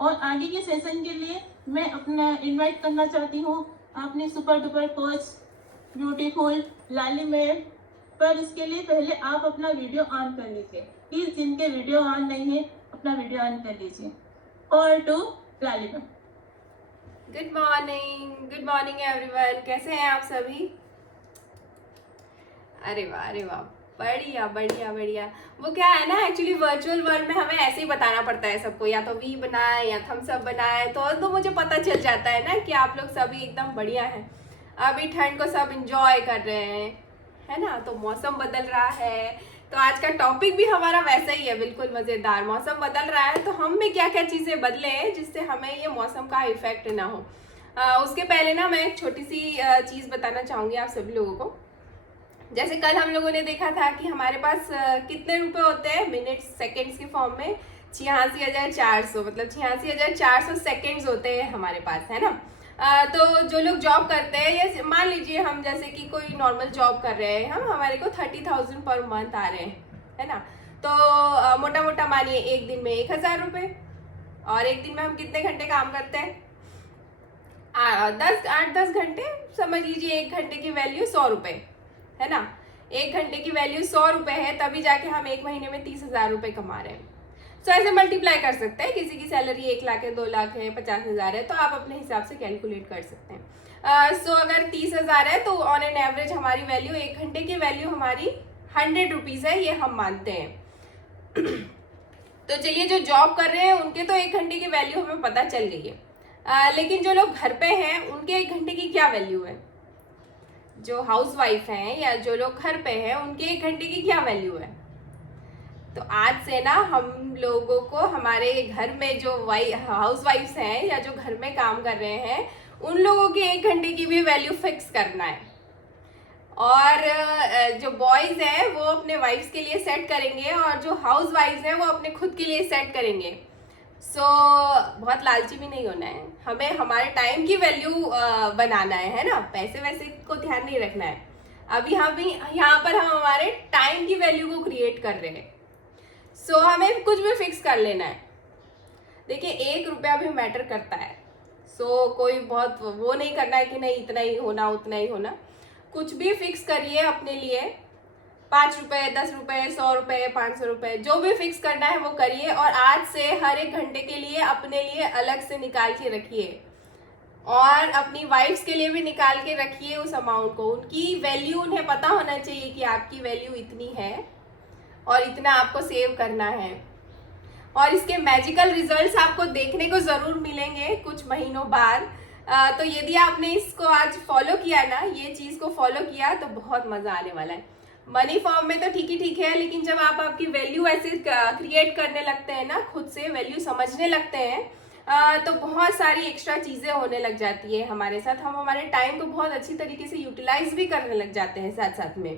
और आगे के सेशन के लिए मैं अपना इनवाइट करना चाहती हूँ अपनी सुपर डुपर कोच ब्यूटीफुल लाली मैम। पर इसके लिए पहले आप अपना वीडियो ऑन कर लीजिए प्लीज, जिनके वीडियो ऑन नहीं है अपना वीडियो ऑन कर लीजिए। और to Lali ma'am. Good morning everyone, कैसे हैं आप सभी? अरे वाह, बढ़िया बढ़िया बढ़िया। वो क्या है ना, एक्चुअली वर्चुअल वर्ल्ड में हमें ऐसे ही बताना पड़ता है सबको, या तो वी बनाए या थम्स अप बनाए, तो मुझे पता चल जाता है ना कि आप लोग सभी एकदम बढ़िया हैं। अभी ठंड को सब इंजॉय कर रहे हैं, है ना। तो मौसम बदल रहा है, तो आज का टॉपिक भी हमारा वैसा ही है, बिल्कुल मजेदार। मौसम बदल रहा है तो हम में क्या क्या चीजें बदले हैं जिससे हमें ये मौसम का इफेक्ट ना हो। उसके पहले ना मैं एक छोटी सी चीज बताना चाहूंगी आप सभी लोगों को। जैसे कल हम लोगों ने देखा था कि हमारे पास कितने रुपए होते हैं मिनट सेकेंड्स के फॉर्म में, 86,400, मतलब 86,400 सेकेंड्स होते हैं हमारे पास, है ना। तो जो लोग जॉब करते हैं, या मान लीजिए हम जैसे कि कोई नॉर्मल जॉब कर रहे हैं, हम हमारे को 30,000 पर मंथ आ रहे हैं, है ना। तो मोटा मोटा मानिए एक दिन में 1,000 रुपये, और एक दिन में हम कितने घंटे काम करते हैं? 8-10 घंटे, समझ लीजिए एक घंटे की वैल्यू 100 रुपये, है ना। एक घंटे की वैल्यू 100 रुपये है, तभी जाके हम एक महीने में 30,000 रुपये कमा रहे हैं। सो ऐसे मल्टीप्लाई कर सकते हैं, किसी की सैलरी 1 लाख है, 2 लाख है, 50,000 है, तो आप अपने हिसाब से कैलकुलेट कर सकते हैं। सो अगर 30,000 है तो ऑन एन एवरेज हमारी वैल्यू, एक घंटे की वैल्यू हमारी 100 रुपीज है, ये हम मानते हैं। तो चलिए, जो जॉब कर रहे हैं उनके तो एक घंटे की वैल्यू हमें पता चल गई है, लेकिन जो लोग घर पे हैं उनके एक घंटे की क्या वैल्यू है? जो हाउसवाइफ हैं या जो लोग घर पे हैं उनके एक घंटे की क्या वैल्यू है? तो आज से ना हम लोगों को हमारे घर में जो हाउसवाइफ्स हैं या जो घर में काम कर रहे हैं, उन लोगों के एक घंटे की भी वैल्यू फिक्स करना है। और जो बॉयज हैं वो अपने वाइफ्स के लिए सेट करेंगे, और जो हाउस वाइफ्स हैं वो अपने खुद के लिए सेट करेंगे। बहुत लालची भी नहीं होना है, हमें हमारे टाइम की वैल्यू बनाना है ना। पैसे वैसे को ध्यान नहीं रखना है। अभी हम यहाँ पर हम हमारे टाइम की वैल्यू को क्रिएट कर रहे हैं। हमें कुछ भी फिक्स कर लेना है। देखिए, 1 रुपया भी मैटर करता है। कोई बहुत वो नहीं करना है कि नहीं इतना ही होना उतना ही होना। कुछ भी फिक्स करिए अपने लिए, 5 रुपए, 10 रुपए, 100 रुपए, 500 रुपए, जो भी फिक्स करना है वो करिए। और आज से हर एक घंटे के लिए अपने लिए अलग से निकाल के रखिए, और अपनी वाइफ्स के लिए भी निकाल के रखिए उस अमाउंट को। उनकी वैल्यू उन्हें पता होना चाहिए कि आपकी वैल्यू इतनी है और इतना आपको सेव करना है। और इसके मैजिकल रिजल्ट्स आपको देखने को जरूर मिलेंगे कुछ महीनों बाद। तो यदि आपने इसको आज फॉलो किया ना, ये चीज को फॉलो किया, तो बहुत मजा आने वाला है। मनी फॉर्म में तो ठीक है, लेकिन जब आप आपकी वैल्यू ऐसे क्रिएट करने लगते हैं ना, खुद से वैल्यू समझने लगते हैं, तो बहुत सारी एक्स्ट्रा चीजें होने लग जाती है हमारे साथ। हम हमारे टाइम को बहुत अच्छी तरीके से यूटिलाइज भी करने लग जाते हैं साथ साथ में,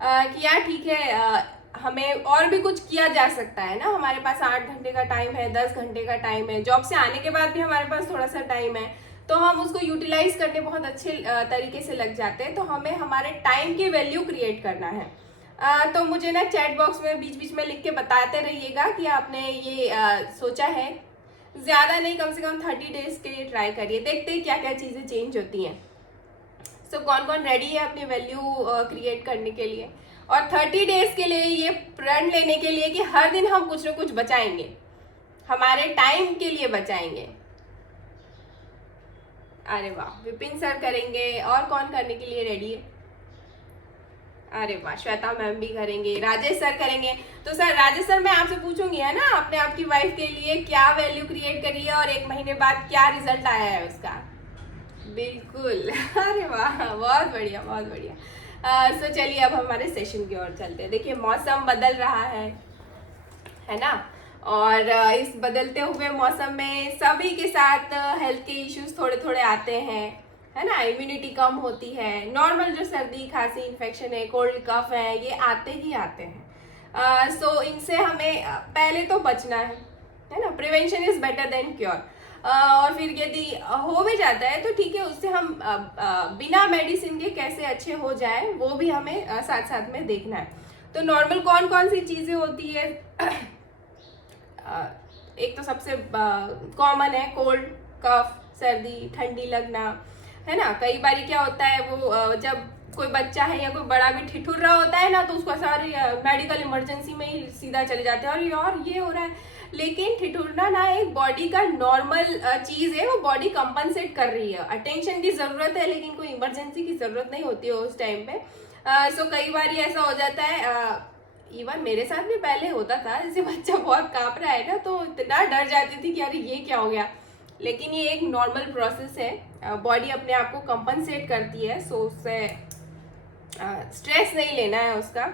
कि यार ठीक है, हमें और भी कुछ किया जा सकता है ना। हमारे पास 8 घंटे का टाइम है, 10 घंटे का टाइम है, जॉब से आने के बाद भी हमारे पास थोड़ा सा टाइम है, तो हम उसको यूटिलाइज करने बहुत अच्छे तरीके से लग जाते हैं। तो हमें हमारे टाइम की वैल्यू क्रिएट करना है। तो मुझे ना चैट बॉक्स में बीच बीच में लिख के बताते रहिएगा कि आपने ये सोचा है। ज़्यादा नहीं, कम से कम 30 डेज के लिए ट्राई करिए, देखते हैं क्या क्या चीज़ें चेंज होती हैं। कौन कौन रेडी है अपनी वैल्यू क्रिएट करने के लिए, और 30 डेज के लिए ये प्रण लेने के लिए कि हर दिन हम कुछ ना कुछ बचाएंगे, हमारे टाइम के लिए बचाएंगे। अरे वाह, विपिन सर करेंगे, और कौन करने के लिए रेडी है? अरे वाह, श्वेता मैम भी करेंगे, राजेश सर करेंगे। तो सर, राजेश सर, मैं आपसे पूछूंगी, है ना, आपने आपकी वाइफ के लिए क्या वैल्यू क्रिएट करी है और एक महीने बाद क्या रिजल्ट आया है उसका? बिल्कुल। अरे वाह, बहुत बढ़िया बहुत बढ़िया। चलिए अब हमारे सेशन की ओर चलते हैं। देखिए, मौसम बदल रहा है ना। और इस बदलते हुए मौसम में सभी के साथ हेल्थ के इश्यूज थोड़े थोड़े आते हैं, है ना। इम्यूनिटी कम होती है, नॉर्मल जो सर्दी खांसी इन्फेक्शन है, कोल्ड कफ है, ये आते ही आते हैं। इनसे हमें पहले तो बचना है ना। Prevention is better than cure. और फिर यदि हो भी जाता है तो ठीक है, उससे हम बिना मेडिसिन के कैसे अच्छे हो जाए वो भी हमें साथ साथ में देखना है। तो नॉर्मल कौन कौन सी चीज़ें होती है, एक तो सबसे कॉमन है कोल्ड, कफ, सर्दी, ठंडी लगना, है ना। कई बार क्या होता है वो जब कोई बच्चा है या कोई बड़ा भी ठिठुर रहा होता है ना, तो उसको सारी मेडिकल इमरजेंसी में ही सीधा चले जाते हैं और यार ये हो रहा है। लेकिन ठिठुरना ना एक बॉडी का नॉर्मल चीज है, वो बॉडी कंपनसेट कर रही है। अटेंशन की जरूरत है लेकिन कोई इमरजेंसी की जरूरत नहीं होती है उस टाइम पे। सो कई बार ऐसा हो जाता है, इवन मेरे साथ भी पहले होता था, जैसे बच्चा बहुत कांप रहा है ना तो इतना डर जाती थी कि अरे ये क्या हो गया। लेकिन ये एक नॉर्मल प्रोसेस है, बॉडी अपने आप को कंपनसेट करती है, सो उससे स्ट्रेस नहीं लेना है उसका।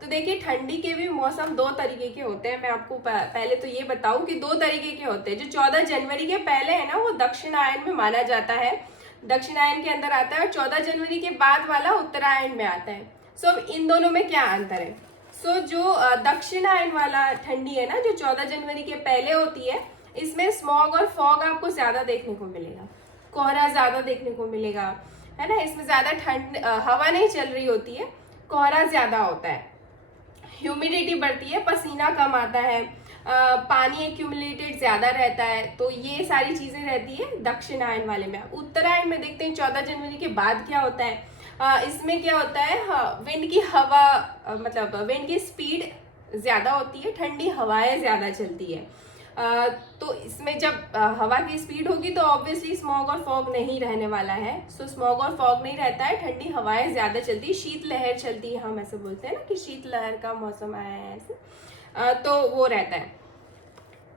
तो देखिए ठंडी के भी मौसम दो तरीके के होते हैं। मैं आपको पहले तो ये बताऊं कि दो तरीके के होते हैं। जो 14 जनवरी के पहले है ना वो दक्षिणायन में माना जाता है, दक्षिणायन के अंदर आता है, और 14 जनवरी के बाद वाला उत्तरायण में आता है। सो अब इन दोनों में क्या अंतर है? सो जो दक्षिणायन वाला ठंडी है ना, जो 14 जनवरी के पहले होती है, इसमें स्मॉग और फॉग आपको ज्यादा देखने को मिलेगा, कोहरा ज्यादा देखने को मिलेगा, है ना। इसमें ज्यादा ठंड हवा नहीं चल रही होती है, कोहरा ज्यादा होता है, ह्यूमिडिटी बढ़ती है, पसीना कम आता है, पानी एक्यूमुलेटेड ज्यादा रहता है। तो ये सारी चीजें रहती है दक्षिणायन वाले में। उत्तरायण में देखते हैं 14 जनवरी के बाद क्या होता है। इसमें क्या होता है, विंड की हवा मतलब विंड की स्पीड ज्यादा होती है, ठंडी हवाएं ज्यादा चलती है। तो इसमें जब हवा की स्पीड होगी तो ऑब्वियसली स्मॉग और फॉग नहीं रहने वाला है। सो स्मॉग और फॉग नहीं रहता है, ठंडी हवाएं ज्यादा चलती है, शीत लहर चलती है, हम ऐसे बोलते हैं ना कि शीत लहर का मौसम आया है ऐसे। तो वो रहता है।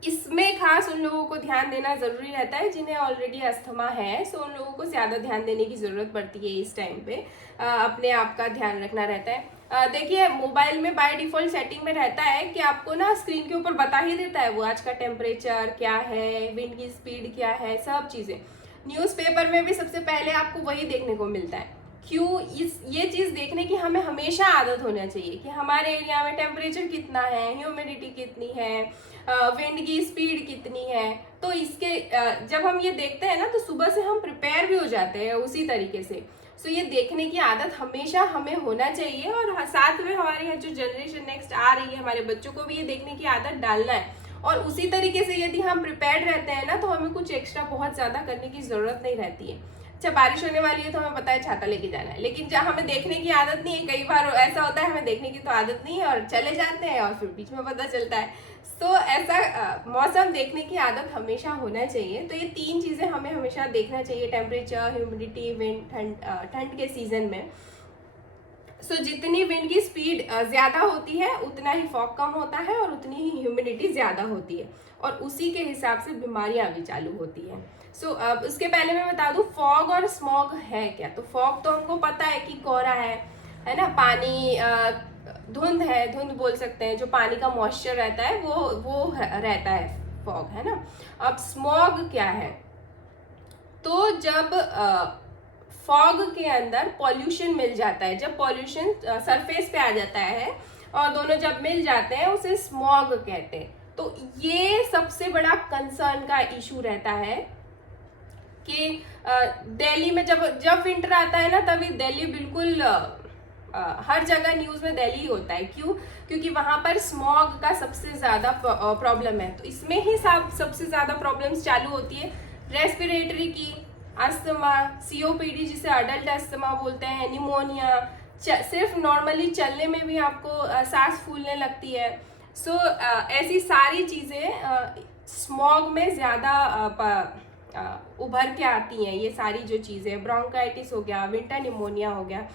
इसमें खास उन लोगों को ध्यान देना जरूरी रहता है जिन्हें ऑलरेडी अस्थमा है। सो उन लोगों को ज्यादा ध्यान देने की जरूरत पड़ती है इस टाइम पे, अपने आप का ध्यान रखना रहता है। देखिए मोबाइल में बाय डिफॉल्ट सेटिंग में रहता है कि आपको ना स्क्रीन के ऊपर बता ही देता है वो आज का टेम्परेचर क्या है, विंड की स्पीड क्या है, सब चीजें। न्यूज़पेपर में भी सबसे पहले आपको वही देखने को मिलता है। क्यों? ये चीज देखने की हमें हमेशा आदत होना चाहिए कि हमारे एरिया में टेम्परेचर कितना है, ह्यूमिडिटी कितनी है, विंड की स्पीड कितनी है। तो इसके जब हम ये देखते हैं ना तो सुबह से हम प्रिपेयर भी हो जाते हैं उसी तरीके से। सो ये देखने की आदत हमेशा हमें होना चाहिए, और साथ में हमारी जो जनरेशन नेक्स्ट आ रही है, हमारे बच्चों को भी ये देखने की आदत डालना है। और उसी तरीके से यदि हम प्रिपेयर्ड रहते हैं ना तो हमें कुछ एक्स्ट्रा बहुत ज्यादा करने की जरूरत नहीं रहती है। अच्छा बारिश होने वाली है तो हमें पता है छाता लेके जाना है, लेकिन जब हमें देखने की आदत नहीं है, कई बार ऐसा होता है हमें देखने की तो आदत नहीं है और चले जाते हैं और फिर बीच में पता चलता है। तो ऐसा मौसम देखने की आदत हमेशा होना चाहिए। तो ये तीन चीजें हमें हमेशा देखना चाहिए, टेम्परेचर, ह्यूमिडिटी, विंड, ठंड के सीजन में। सो जितनी विंड की स्पीड ज्यादा होती है उतना ही फॉग कम होता है और उतनी ही ह्यूमिडिटी ज्यादा होती है, और उसी के हिसाब से बीमारियां भी चालू होती हैं। सो अब उसके पहले मैं बता दूं फॉग और स्मॉग है क्या। तो फॉग तो हमको पता है कि कोहरा है ना, पानी धुंध है, धुंध बोल सकते हैं, जो पानी का मॉइस्चर रहता है वो रहता है फॉग, है ना। अब स्मॉग क्या है? तो जब फॉग के अंदर पॉल्यूशन मिल जाता है, जब पॉल्यूशन सरफेस पे आ जाता है और दोनों जब मिल जाते हैं उसे स्मॉग कहते हैं। तो ये सबसे बड़ा कंसर्न का इशू रहता है कि दिल्ली में जब विंटर आता है ना तभी दिल्ली बिल्कुल हर जगह न्यूज में दिल्ली होता है। क्यों? क्योंकि वहां पर स्मॉग का सबसे ज्यादा प्रॉब्लम है। तो इसमें ही सबसे ज्यादा प्रॉब्लम्स चालू होती है रेस्पिरेटरी की, अस्थमा, सीओपीडी जिसे अडल्ट अस्थमा बोलते हैं, निमोनिया, सिर्फ नॉर्मली चलने में भी आपको सांस फूलने लगती है। सो ऐसी सारी चीजें स्मॉग में ज्यादा उभर के आती हैं। ये सारी जो चीजें, ब्रोंकाइटिस हो गया, विंटर निमोनिया हो गया,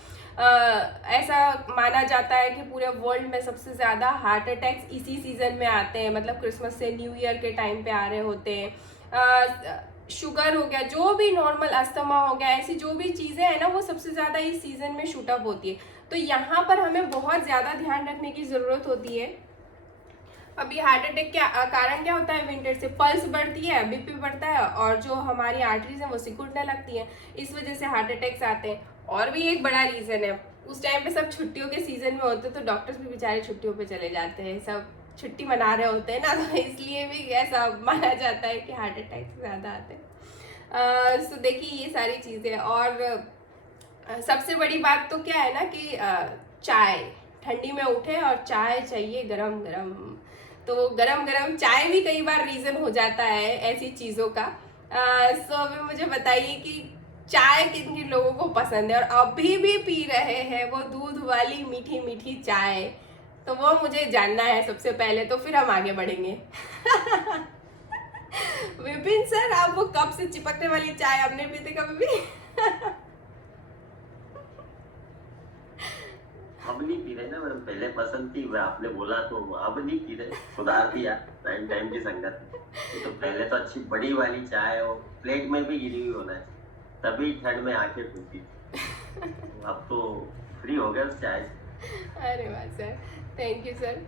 ऐसा माना जाता है कि पूरे वर्ल्ड में सबसे ज्यादा हार्ट अटैक्स इसी सीजन में आते हैं, मतलब क्रिसमस से न्यू ईयर के टाइम पे आ रहे होते हैं। शुगर हो गया, जो भी नॉर्मल अस्थमा हो गया, ऐसी जो भी चीजें हैं ना वो सबसे ज्यादा इस सीजन में शूट अप होती है। तो यहाँ पर हमें बहुत ज्यादा ध्यान रखने की जरूरत होती है। अभी हार्ट अटैक का कारण क्या होता है? विंटर से पल्स बढ़ती है, बीपी बढ़ता है, और जो हमारी आर्टरीज हैं वो सिकुड़ने लगती हैं, इस वजह से हार्ट अटैक्स आते हैं। और भी एक बड़ा रीजन है, उस टाइम पे सब छुट्टियों के सीजन में होते हैं तो डॉक्टर्स भी बेचारे छुट्टियों पे चले जाते हैं, सब छुट्टी मना रहे होते हैं ना, तो इसलिए भी ऐसा माना जाता है कि हार्ट अटैक ज्यादा आते हैं। सो देखिए ये सारी चीजें। और सबसे बड़ी बात तो क्या है ना कि चाय, ठंडी में उठे और चाय चाहिए गरम गरम। तो गरम गरम चाय भी कई बार रीजन हो जाता है ऐसी चीजों का। सो अभी मुझे बताइए कि चाय किन किन लोगों को पसंद है और अभी भी पी रहे हैं वो दूध वाली मीठी मीठी चाय, तो वो मुझे जानना है सबसे पहले, तो फिर हम आगे बढ़ेंगे। विपिन सर, आप वो कप से चिपकने वाली चाय आपने पीते कभी भी? अब नहीं पी रहे ना मैडम, पहले पसंद थी, वह आपने बोला तो अब नहीं पी रहे, सुधार दिया टाइम टाइम की संगत। तो पहले तो अच्छी बड़ी वाली चाय हो, प्लेट में भी गिरी हुई होना चाहिए, तभी ठंड में आंखें खुलती थी। अब तो फ्री हो गया उस चाय से। अरे वाह सर, थैंक यू सर।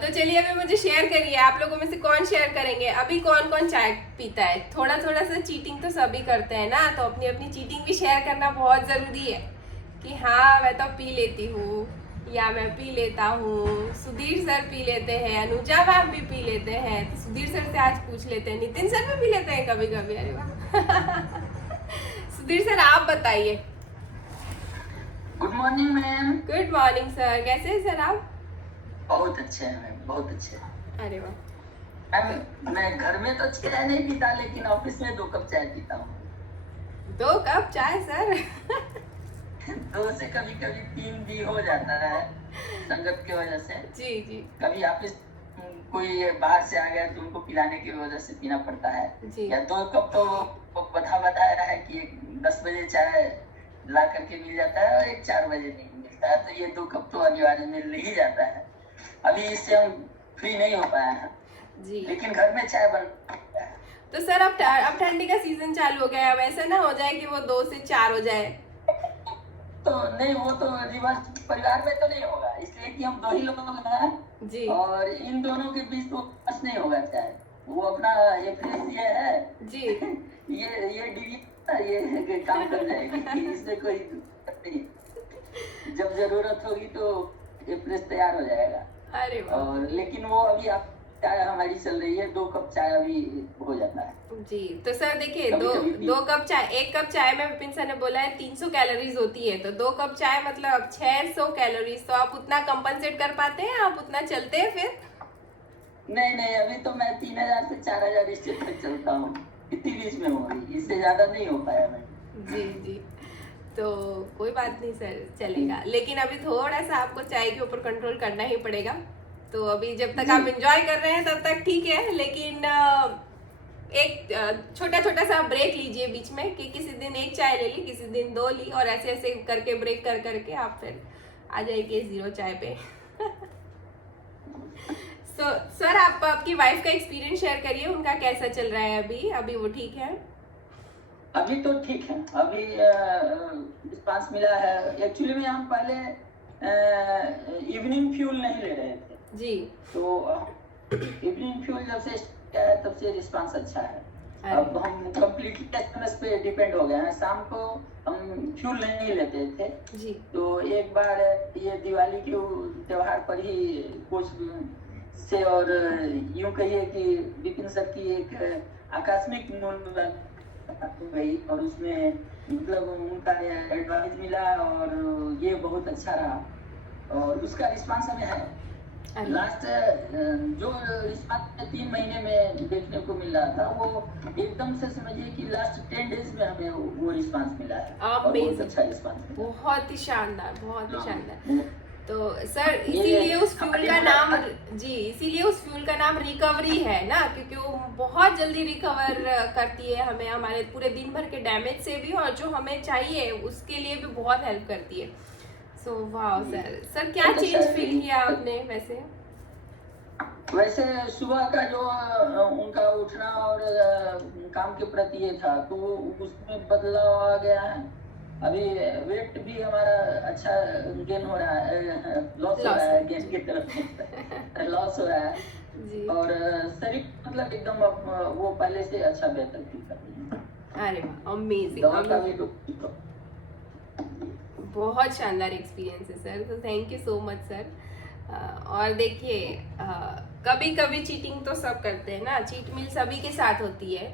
तो चलिए अभी मुझे शेयर करिए, आप लोगों में से कौन शेयर करेंगे अभी कौन कौन चाय पीता है? थोड़ा थोड़ा सा चीटिंग तो सभी करते हैं ना, तो अपनी अपनी चीटिंग भी शेयर करना बहुत ज़रूरी है कि हाँ मैं तो पी लेती हूँ या मैं पी लेता हूँ। सुधीर सर पी लेते हैं, अनुजा मैम भी पी लेते हैं, तो सुधीर सर से आज पूछ लेते हैं। नितिन सर भी पी लेते हैं कभी कभी। अरे वाह। सुधीर सर आप बताइए। Good morning ma'am. Good morning sir, कैसे हैं सर आप? बहुत अच्छे हैं मैम, बहुत अच्छे। अरे वाह। मैम मैं घर में तो चाय नहीं पीता, लेकिन ऑफिस में 2 कप चाय पीता हूँ। 2 कप चाय सर? 2 से कभी कभी 3 भी हो जाता है संगत की वजह से। जी जी कभी ऑफिस कोई बाहर से आ गया तो उनको पिलाने की वजह से पीना पड़ता है। जी। या 2 कप तो बताया है कि 10 बजे चाय ला करके मिल जाता है और 4 बजे नहीं मिलता है, तो ये 2 कप तो अनिवार्य मिल ही जाता है। अभी इससे हम फ्री नहीं हो पाए हैं जी। लेकिन घर में चाय बनता है। तो सर अब ठंडी का सीजन चालू हो गया है, अब ऐसा ना हो जाए कि वो 2 से 4 हो जाए। तो नहीं, वो तो रिवर्स परिवार में तो नहीं होगा, इसलिए कि हम 2 ही लोग हैं जी और इन दोनों के बीच तो बस नहीं होगा चाय। वो अपना ये फ्रिज ये है जी। ये डीवी ये काम कर जाएगी, इससे कोई दिक्कत नहीं। जब जरूरत होगी तो ये फ्रिज तैयार हो जाएगा। अरे वाह। और लेकिन वो अभी आप चाय हमारी चल रही है, 2 कप चाय अभी हो जाता है जी। तो सर देखिए, कभी-कभी 2 कप चाय, 1 कप चाय में विपिन सर ने बोला है 300 कैलोरीज होती है, तो 2 कप चाय मतलब 600 कैलोरीज। तो आप उतना कंपनसेट कर पाते हैं? आप उतना चलते हैं फिर? नहीं, अभी तो मैं 3000 से 4000 स्टेप तक चलता हूँ, इतनी बीच में हो रही, इससे ज्यादा नहीं हो पाया मैं। जी जी। तो कोई बात नहीं सर, चलेगा, लेकिन अभी थोड़ा सा आपको चाय के ऊपर कंट्रोल करना ही पड़ेगा। तो अभी जब तक आप एंजॉय कर रहे हैं तब तक ठीक है, लेकिन एक छोटा छोटा सा ब्रेक लीजिए बीच में, कि किसी दिन 1 चाय ले ली, किसी दिन 2 ली, और ऐसे ऐसे करके ब्रेक कर करके आप फिर आ जाइए 0 चाय पे। सर आप आपकी वाइफ का एक्सपीरियंस शेयर करिए, उनका कैसा चल रहा है अभी वो ठीक है? अभी तो ठीक है, अभी रिस्पांस मिला है। एक्चुअली में हम पहले इवनिंग फ्यूल नहीं ले रहे थे जी। तो इवनिंग फ्यूल जब से किया है तब से रिस्पांस अच्छा है। अब हम कंप्लीटली एसएमएस पे डिपेंड हो गए हैं, शाम को हम फ्यूल नहीं लेते थे जी। तो एक बार ये दिवाली के त्योहार पर ही कुछ से, और यूं कहिए कि विपिन सर की एक आकस्मिक गई और उसमें मतलब उनका एडवाइस मिला और ये बहुत अच्छा रहा और उसका रिस्पांस हमें है। लास्ट जो रिस्पांस 3 महीने में देखने को मिल रहा था, वो एकदम से समझिए कि लास्ट 10 डेज में हमें वो रिस्पांस मिला है और बहुत अच्छा रिस्पांस मिला। बहुत ही शानदार, बहुत ही शानदार। तो सर इसीलिए उस फ्यूल का नाम इसीलिए उस फ्यूल का नाम रिकवरी है ना, क्योंकि वो बहुत जल्दी रिकवर करती है हमें हमारे पूरे दिन भर के डैमेज से भी, और जो हमें चाहिए उसके लिए भी बहुत हेल्प करती है। सो वाह सर क्या चेंज फील किया आपने? वैसे सुबह का जो उनका उठना और काम के प्रति ये था, तो उसमें बदलाव आ गया है। अभी वेट भी हमारा अच्छा गेन हो रहा है, लॉस हो रहा है, गेन की तरफ लॉस हो रहा है जी। और शरीर मतलब एकदम वो पहले से अच्छा बेहतर फील कर रही है। अरे अमेजिंग, बहुत शानदार एक्सपीरियंस है सर, तो thank you so much sir. और देखिए कभी कभी चीटिंग तो सब करते हैं ना, चीट मील सभी के साथ होती है,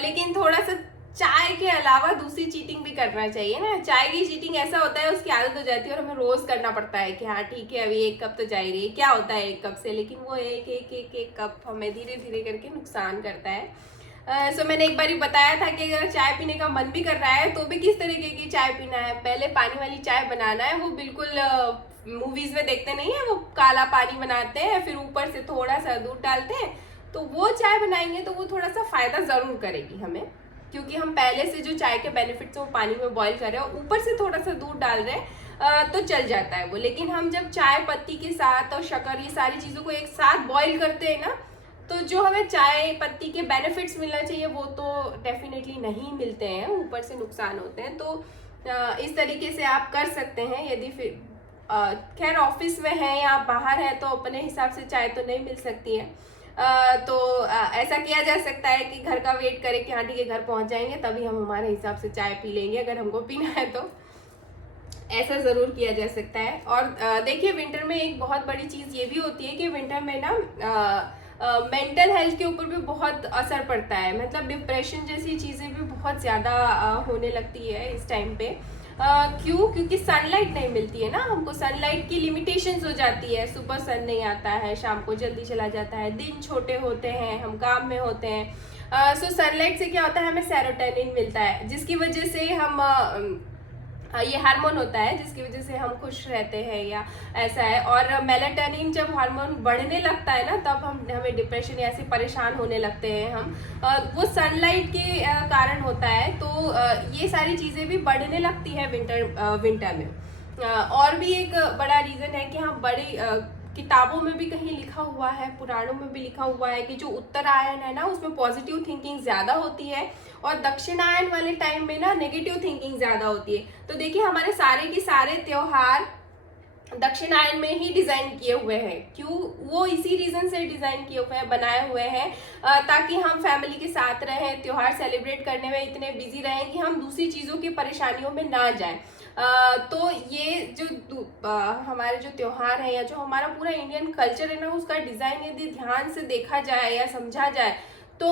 लेकिन थोड़ा सा चाय के अलावा दूसरी चीटिंग भी करना चाहिए ना। चाय की चीटिंग ऐसा होता है उसकी आदत हो जाती है और हमें रोज करना पड़ता है कि हाँ ठीक है अभी 1 कप तो चाय रही है, क्या होता है 1 कप से, लेकिन वो एक कप हमें धीरे धीरे करके नुकसान करता है। सो मैंने एक बार बताया था कि अगर चाय पीने का मन भी कर रहा है तो भी किस तरीके की चाय पीना है। पहले पानी वाली चाय बनाना है, वो बिल्कुल मूवीज में देखते नहीं है, वो काला पानी बनाते हैं फिर ऊपर से थोड़ा सा दूध डालते हैं, तो वो चाय बनाएंगे तो वो थोड़ा सा फायदा जरूर करेगी हमें, क्योंकि हम पहले से जो चाय के बेनिफिट्स वो पानी में बॉईल कर रहे हैं और ऊपर से थोड़ा सा दूध डाल रहे हैं तो चल जाता है वो। लेकिन हम जब चाय पत्ती के साथ और शक्कर ये सारी चीज़ों को एक साथ बॉईल करते हैं ना, तो जो हमें चाय पत्ती के बेनिफिट्स मिलना चाहिए वो तो डेफिनेटली नहीं मिलते हैं, ऊपर से नुकसान होते हैं। तो इस तरीके से आप कर सकते हैं। यदि फिर खैर ऑफिस में है या बाहर है तो अपने हिसाब से चाय तो नहीं मिल सकती है, तो ऐसा किया जा सकता है कि घर का वेट करें कि हाँ ठीक है घर पहुंच जाएंगे तभी हम हमारे हिसाब से चाय पी लेंगे अगर हमको पीना है तो, ऐसा ज़रूर किया जा सकता है। और देखिए विंटर में एक बहुत बड़ी चीज़ ये भी होती है कि विंटर में ना मेंटल हेल्थ के ऊपर भी बहुत असर पड़ता है, मतलब डिप्रेशन जैसी चीज़ें भी बहुत ज़्यादा होने लगती है इस टाइम पे। क्यों? क्योंकि सनलाइट नहीं मिलती है ना हमको, सनलाइट की लिमिटेशंस हो जाती है, सुबह सन नहीं आता है, शाम को जल्दी चला जाता है, दिन छोटे होते हैं, हम काम में होते हैं। सो सनलाइट से क्या होता है, हमें सेरोटोनिन मिलता है जिसकी वजह से हम ये हार्मोन होता है जिसकी वजह से हम खुश रहते हैं या ऐसा है। और मेलाटोनिन जब हार्मोन बढ़ने लगता है ना तब हमें डिप्रेशन या ऐसे परेशान होने लगते हैं हम, वो सनलाइट के कारण होता है। तो ये सारी चीज़ें भी बढ़ने लगती है विंटर में। और भी एक बड़ा रीज़न है कि हम बड़ी किताबों में भी कहीं लिखा हुआ है, पुराणों में भी लिखा हुआ है कि जो उत्तरायण है ना उसमें पॉजिटिव थिंकिंग ज़्यादा होती है और दक्षिणायन वाले टाइम में ना नेगेटिव थिंकिंग ज़्यादा होती है। तो देखिए हमारे सारे के सारे त्योहार दक्षिणायन में ही डिजाइन किए हुए हैं। क्यों? वो इसी रीजन से डिजाइन किए हुए हैं, बनाए हुए हैं ताकि हम फैमिली के साथ रहें, त्योहार सेलिब्रेट करने में इतने बिजी रहें कि हम दूसरी चीज़ों की परेशानियों में ना जाएं। तो ये जो हमारे जो त्योहार है या जो हमारा पूरा इंडियन कल्चर है ना उसका डिज़ाइन यदि ध्यान से देखा जाए या समझा जाए तो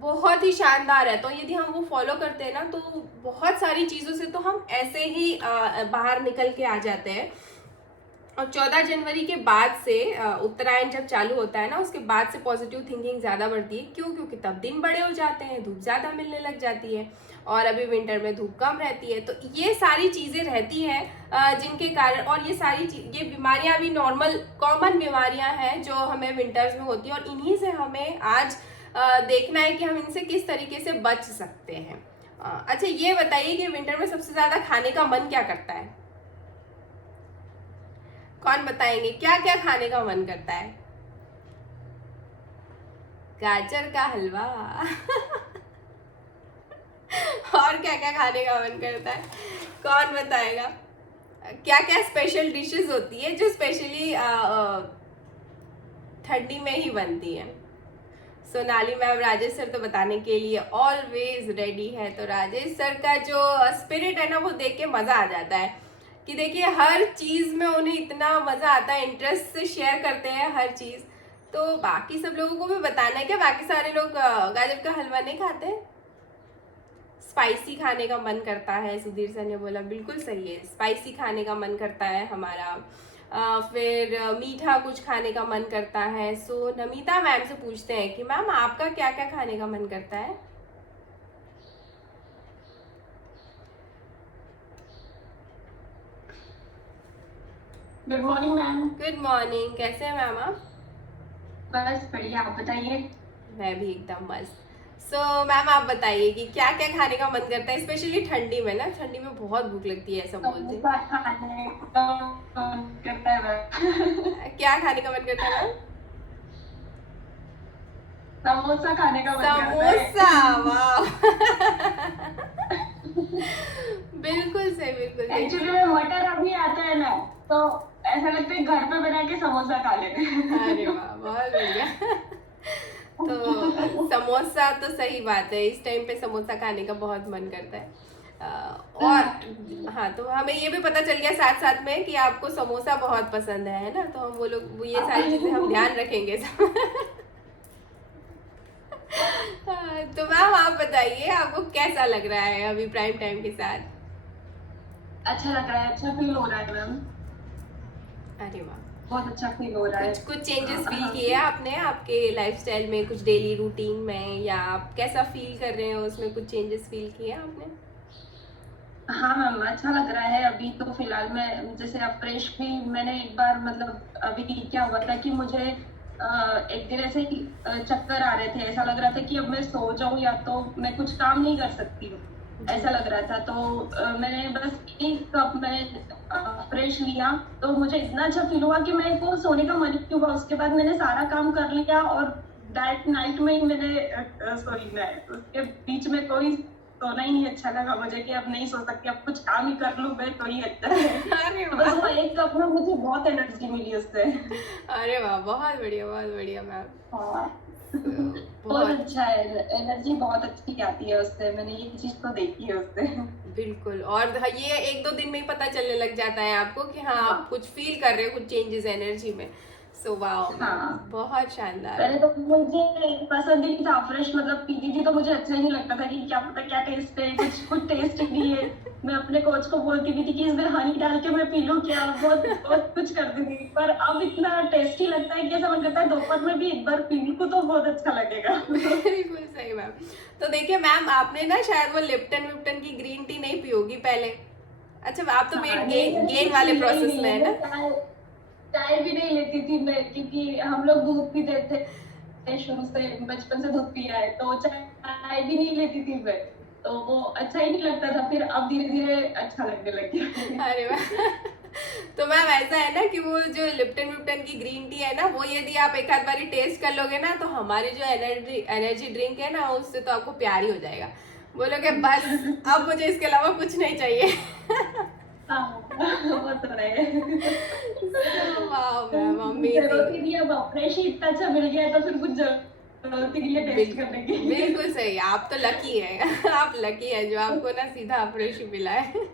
बहुत ही शानदार है। तो यदि हम वो फॉलो करते हैं ना तो बहुत सारी चीज़ों से तो हम ऐसे ही बाहर निकल के आ जाते हैं। और 14 जनवरी के बाद से उत्तरायण जब चालू होता है ना उसके बाद से पॉजिटिव थिंकिंग ज़्यादा बढ़ती है। क्यों? क्योंकि तब दिन बड़े हो जाते हैं, धूप ज़्यादा मिलने लग जाती है और अभी विंटर में धूप कम रहती है। तो ये सारी चीज़ें रहती हैं जिनके कारण, और ये बीमारियां भी नॉर्मल कॉमन बीमारियां हैं जो हमें विंटर्स में होती है और इन्हीं से हमें आज देखना है कि हम इनसे किस तरीके से बच सकते हैं। अच्छा ये बताइए कि विंटर में सबसे ज़्यादा खाने का मन क्या करता है? कौन बताएंगे क्या क्या खाने का मन करता है? गाजर का हलवा और क्या क्या खाने का मन करता है? कौन बताएगा? क्या क्या स्पेशल डिशेस होती है जो स्पेशली ठंडी में ही बनती है? सोनाली मैम, राजेश सर तो बताने के लिए ऑलवेज रेडी है। तो राजेश सर का जो स्पिरिट है ना वो देख के मज़ा आ जाता है कि देखिए हर चीज़ में उन्हें इतना मज़ा आता है, इंटरेस्ट से शेयर करते हैं हर चीज़। तो बाकी सब लोगों को भी बताना है क्या बाकी सारे लोग गाजर का हलवा नहीं खाते? स्पाइसी खाने का मन करता है, सुधीर सर ने बोला, बिल्कुल सही है, स्पाइसी खाने का मन करता है हमारा। फिर मीठा कुछ खाने का मन करता है। सो नमिता मैम से पूछते हैं कि मैम आपका क्या क्या खाने का मन करता है? Good morning ma'am. Good morning, कैसे हैं मैम आप? बस बढ़िया, आप बताइए। मैं भी एकदम मस्त। सो मैम आप बताइए कि क्या क्या खाने का मन करता है, स्पेशली ठंडी में ना, ठंडी में बहुत भूख लगती है सब बोलते हैं। क्या खाने का मन करता है मैम? समोसा खाने का मन करता है। समोसा, वाह बिल्कुल सही, बिल्कुल सही। एक्चुअली में मटर अभी आता है ना तो ऐसा लगता है घर पे बना के समोसा खा लेते हैं। अरे वाह, बहुत बढ़िया। तो समोसा तो सही बात है, इस टाइम पे समोसा खाने का बहुत मन करता है। और हाँ, तो हमें ये भी पता चल गया साथ साथ में कि आपको समोसा बहुत पसंद है ना, तो हम वो लोग ये सारी चीजें हम ध्यान रखेंगे। तो मैम आप बताइए आपको कैसा लग रहा है अभी प्राइम टाइम के साथ? अच्छा लग रहा है, अच्छा फील हो रहा है मैम, अरे वाह, बहुत अच्छा फील हो रहा है। कुछ चेंजेस फील किए आपने आपके लाइफस्टाइल में, कुछ डेली रूटीन में, या आप कैसा फील कर रहे हो उसमें कुछ चेंजेस फील किए आपने? हाँ मैम, अच्छा लग रहा है। अभी तो फिलहाल मैं जैसे अब फ्रेश भी मैंने एक बार मतलब अभी क्या हुआ था कि मुझे एक दिन ऐसे ही चक्कर आ रहे थे, ऐसा लग रहा था कि अब मैं सो जाऊं या तो मैं कुछ काम नहीं कर सकती हूँ, ऐसा लग रहा था। तो मैंने बस एक कप मैंने फ्रेश लिया तो मुझे इतना अच्छा फील हुआ कि मेरे को सोने का मन ही हुआ। उसके बाद मैंने सारा काम कर लिया और डायरेक्ट नाइट में ही मैंने सो लिया है। उसके बीच में कोई सोना ही नहीं अच्छा लगा मुझे कि अब नहीं सो सकती, अब कुछ काम ही कर लूं मैं तो ही अच्छा है। अरे तो वाह, बस वो एक कप में मुझे बहुत एनर्जी मिली उससे। अरे वाह, बहुत बढ़िया मैम। हाँ, बहुत बहुत अच्छा है, एनर्जी बहुत अच्छी आती है उससे, मैंने ये चीज तो देखी है उससे। बिल्कुल। और ये 1-2 दिन में ही पता चलने लग जाता है आपको कि हाँ आप कुछ फील कर रहे हो, कुछ चेंजेस एनर्जी में। सो वाओ, हाँ। बहुत शानदार। पहले तो मुझे पसंद ही नहीं था फ्रेश, मतलब पीती थी तो मुझे अच्छा ही नहीं लगता था कि क्या पता क्या टेस्ट है, कुछ टेस्ट ही नहीं है। मैं अपने कोच को बोलती भी थी कि इसमें हनी डाल के मैं पी लूं क्या, बहुत बहुत कुछ करती थी। पर अब इतना टेस्टी लगता है कि ऐसा मन करता है दोपहर में भी एक बार पी लूं तो बहुत अच्छा लगेगा। बिल्कुल सही मैम। तो देखिए मैम, आपने ना शायद वो लिप्टन विप्टन की ग्रीन टी नहीं पी होगी पहले। अच्छा, आप तो वेट गेन वाले प्रोसेस में है ना? चाय भी नहीं लेती थी मैं, क्योंकि हम लोग दूध पीते थे शुरू से, बचपन से दूध पिया है, तो चाय भी नहीं लेती थी मैं, तो वो अच्छा ही नहीं लगता था। फिर अब धीरे धीरे अच्छा लगने लग गया। अरे वाह। तो मैम ऐसा है ना कि वो जो लिप्टन विप्टन की ग्रीन टी है ना, वो यदि आप एक आध बारी टेस्ट कर लोगे ना, तो हमारी जो एनर्जी ड्रिंक है ना, उससे तो आपको प्यार ही हो जाएगा। बोलोगे बस अब मुझे इसके अलावा कुछ नहीं चाहिए। वो तो है। Wow ma'am, amazing. जरूरत ही अब फ्रेश ही इतना अच्छा मिल गया है तो फिर कुछ जरूरत ही नहीं है टेस्ट करने की। बिल्कुल सही, आप तो लकी है। आप लकी है जो आपको ना सीधा फ्रेश ही मिला है।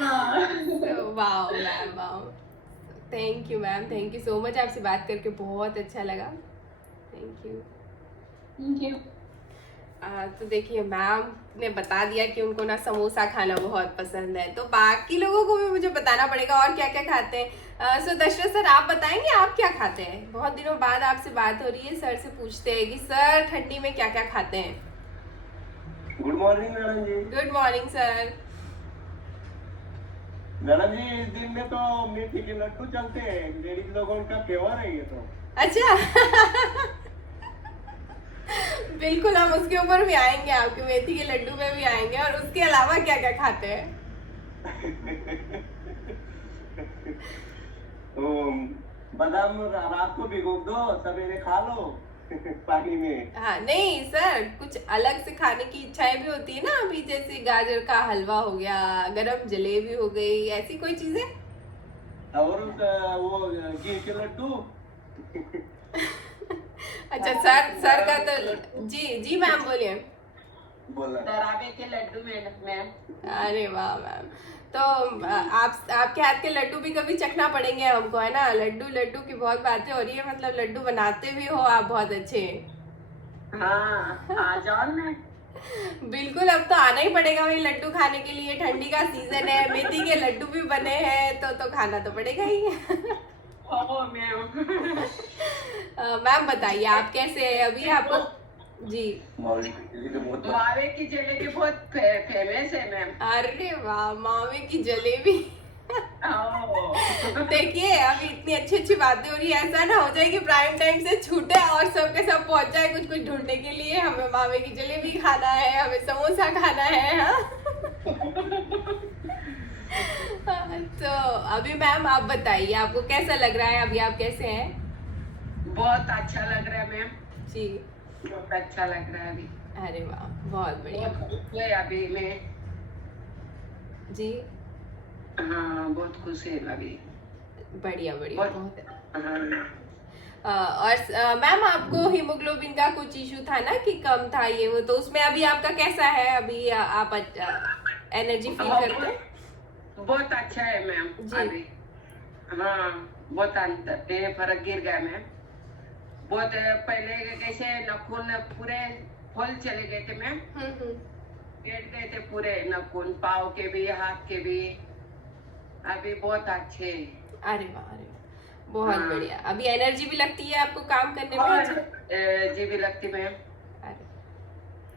Wow ma'am, wow. Thank you ma'am, thank you so much. आपसे बात करके बहुत अच्छा लगा। Thank you. Thank you. तो देखिए, मैम ने बता दिया कि उनको ना समोसा खाना बहुत पसंद है, तो बाकी लोगों को भी मुझे बताना पड़ेगा और क्या क्या खाते हैं। सो दशरथ सर, आप बताएंगे आप क्या खाते हैं? बहुत दिनों बाद आपसे बात हो रही है, सर से पूछते हैं कि सर ठंडी में क्या क्या खाते हैं। गुड मॉर्निंग मैडम जी। Good morning sir. मैडम जी, इस दिन में तो मेथी के लड्डू चलते हैं, लेडीज लोगों का त्योहार है ये तो। अच्छा। बिल्कुल, हम उसके ऊपर भी आएंगे, आपके मेथी के लड्डू में भी आएंगे। और उसके अलावा क्या क्या खाते हैं? तो बादाम रात को भिगो दो, सवेरे खा लो पानी में। हाँ, नहीं सर, कुछ अलग से खाने की इच्छाएं भी होती है ना, अभी जैसे गाजर का हलवा हो गया, गरम जलेबी हो गई, ऐसी कोई चीजें। और वो घी के लड्डू। अच्छा सर का तो जी मैम बोलिए। बोला दराबे के लड्डू मैम। अरे वाह मैम, तो आपके हाथ के लड्डू भी कभी चखना पड़ेंगे हमको, है ना? लड्डू की बहुत बातें हो रही है, मतलब लड्डू बनाते भी हो आप बहुत अच्छे। हाँ, आ जाओ ना। बिल्कुल, अब तो आना ही पड़ेगा भाई लड्डू खाने के लिए। ठंडी का सीजन है, मेथी के लड्डू भी बने हैं, तो खाना तो पड़ेगा ही। मैम बताइए आप कैसे हैं अभी? आपको जी, मावे की जलेबी बहुत फेमस है मैम। अरे वाह, मावे की जलेबी। देखिए, अभी इतनी अच्छी अच्छी बातें हो रही है, ऐसा ना हो जाए कि प्राइम टाइम से छूटे और सबके सब पहुंच जाए कुछ कुछ ढूंढने के लिए। हमें मावे की जलेबी खाना है, हमें समोसा खाना है। हाँ? तो अभी मैम आप बताइए, आपको कैसा लग रहा है अभी? आप कैसे हैं? बहुत अच्छा लग रहा है मैम जी, बहुत अच्छा लग रहा है अभी। अरे वाह, बहुत बढ़िया। बहुत खुश है अभी मैं। जी, हाँ, बहुत खुश है अभी। बढ़िया बहुत। हाँ। और मैम, आपको हीमोग्लोबिन का कुछ इशू था ना कि कम था ये वो, तो उसमें अभी आपका कैसा है? अभी आप एनर्जी फील करते हैं? बहुत अच्छा है मैम जी। अभी। हाँ, बहुत अंतर फर्क गिर गया मैम। बहुत पहले कैसे नाखून पूरे हॉल चले गए थे मैम, हम्म। बैठ गए थे पूरे नखून, पाँव के भी हाथ के भी, अभी बहुत अच्छे। अरे वाह, अरे वाह, बहुत हाँ। बढ़िया। अभी एनर्जी भी लगती है आपको काम करने में? और जी भी लगती मैम। अरे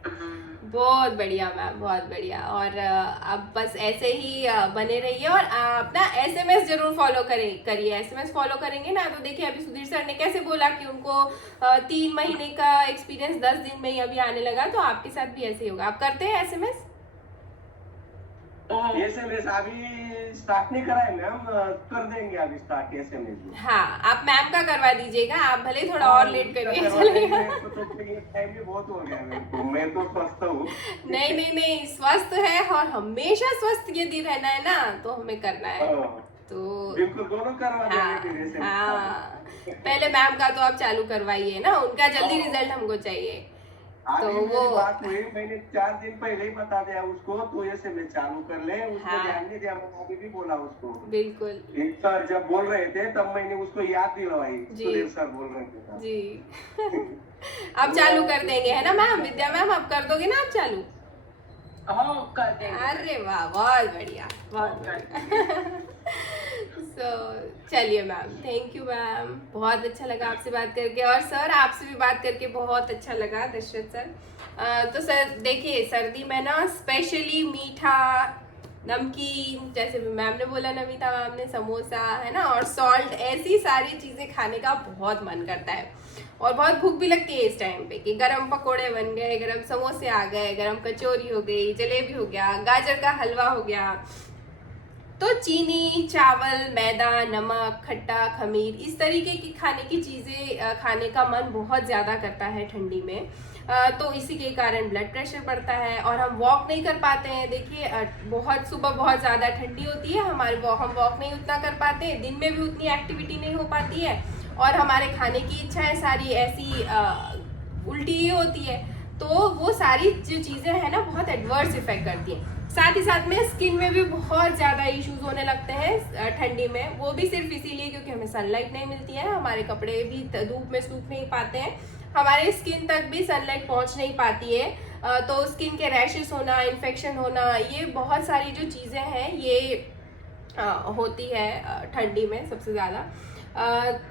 हाँ। बहुत बढ़िया मैम, बहुत बढ़िया। और अब बस ऐसे ही बने रहिए और अपना एसएमएस जरूर फॉलो करिए। एसएमएस फॉलो करेंगे ना तो देखिए अभी सुधीर सर ने कैसे बोला कि उनको 3 महीने का एक्सपीरियंस 10 दिन में ही अभी आने लगा, तो आपके साथ भी ऐसे ही होगा। आप करते हैं एसएमएस? एसएमएस अभी स्टार्ट नहीं करा है मैम, कर देंगे अभी स्टार्ट एसएमएस भी। हाँ, आप मैम का करवा दीजिएगा, आप भले थोड़ा और लेट करिए, चलेगा। टाइम भी बहुत हो गया मेरे को, मैं तो स्वस्थ हूँ। नहीं नहीं नहीं, स्वस्थ है और हमेशा स्वस्थ यदि रहना है ना तो हमें करना है। तो बिल्कुल दोनों करवा हाँ, देंगे फिर हाँ, पहले मैम का तो आप चालू करवाइए ना, उनका जल्दी रिजल्ट हमको चाहिए। तो वो बात हुई, मैंने 4 दिन पहले ही बता दिया उसको, तो ऐसे में चालू कर ले, उसको हाँ। ध्यान नहीं दिया, मैंने अभी भी बोला उसको। बिल्कुल एक सर जब बोल रहे थे तब मैंने उसको याद दिलवाई, जी। सुधीर सर बोल रहे थे तब। जी। अब चालू कर देंगे है ना मैम? विद्या मैम आप कर दोगे ना आप चालू? हाँ कर देंगे। अरे वाह, बहुत बढ़िया, बहुत बढ़िया। सो चलिए मैम, थैंक यू मैम, बहुत अच्छा लगा आपसे बात करके। और सर आपसे भी बात करके बहुत अच्छा लगा, दशरथ सर। तो सर देखिए, सर्दी में ना स्पेशली मीठा, नमकीन, जैसे भी मैम ने बोला, नमिता मैम ने, समोसा है ना, और सॉल्ट, ऐसी सारी चीज़ें खाने का बहुत मन करता है। और बहुत भूख भी लगती है इस टाइम पे कि गरम पकोड़े बन गए, गरम समोसे आ गए, गरम कचौरी हो गई, जलेबी हो गया, गाजर का हलवा हो गया। तो चीनी, चावल, मैदा, नमक, खट्टा, खमीर, इस तरीके की खाने की चीज़ें खाने का मन बहुत ज़्यादा करता है ठंडी में। तो इसी के कारण ब्लड प्रेशर बढ़ता है और हम वॉक नहीं कर पाते हैं। देखिए बहुत सुबह बहुत ज़्यादा ठंडी होती है, हम वॉक नहीं उतना कर पाते हैं, दिन में भी उतनी एक्टिविटी नहीं हो पाती है और हमारे खाने की इच्छाएं सारी ऐसी उल्टी ही होती है। तो वो सारी जो चीज़ें हैं ना बहुत एडवर्स इफेक्ट करती हैं। साथ ही साथ में स्किन में भी बहुत ज़्यादा इश्यूज होने लगते हैं ठंडी में। वो भी सिर्फ इसीलिए क्योंकि हमें सनलाइट नहीं मिलती है, हमारे कपड़े भी धूप में सूख नहीं पाते हैं, हमारे स्किन तक भी सनलाइट पहुंच नहीं पाती है। तो स्किन के रैशेस होना, इन्फेक्शन होना, ये बहुत सारी जो चीज़ें हैं ये होती है ठंडी में सबसे ज़्यादा।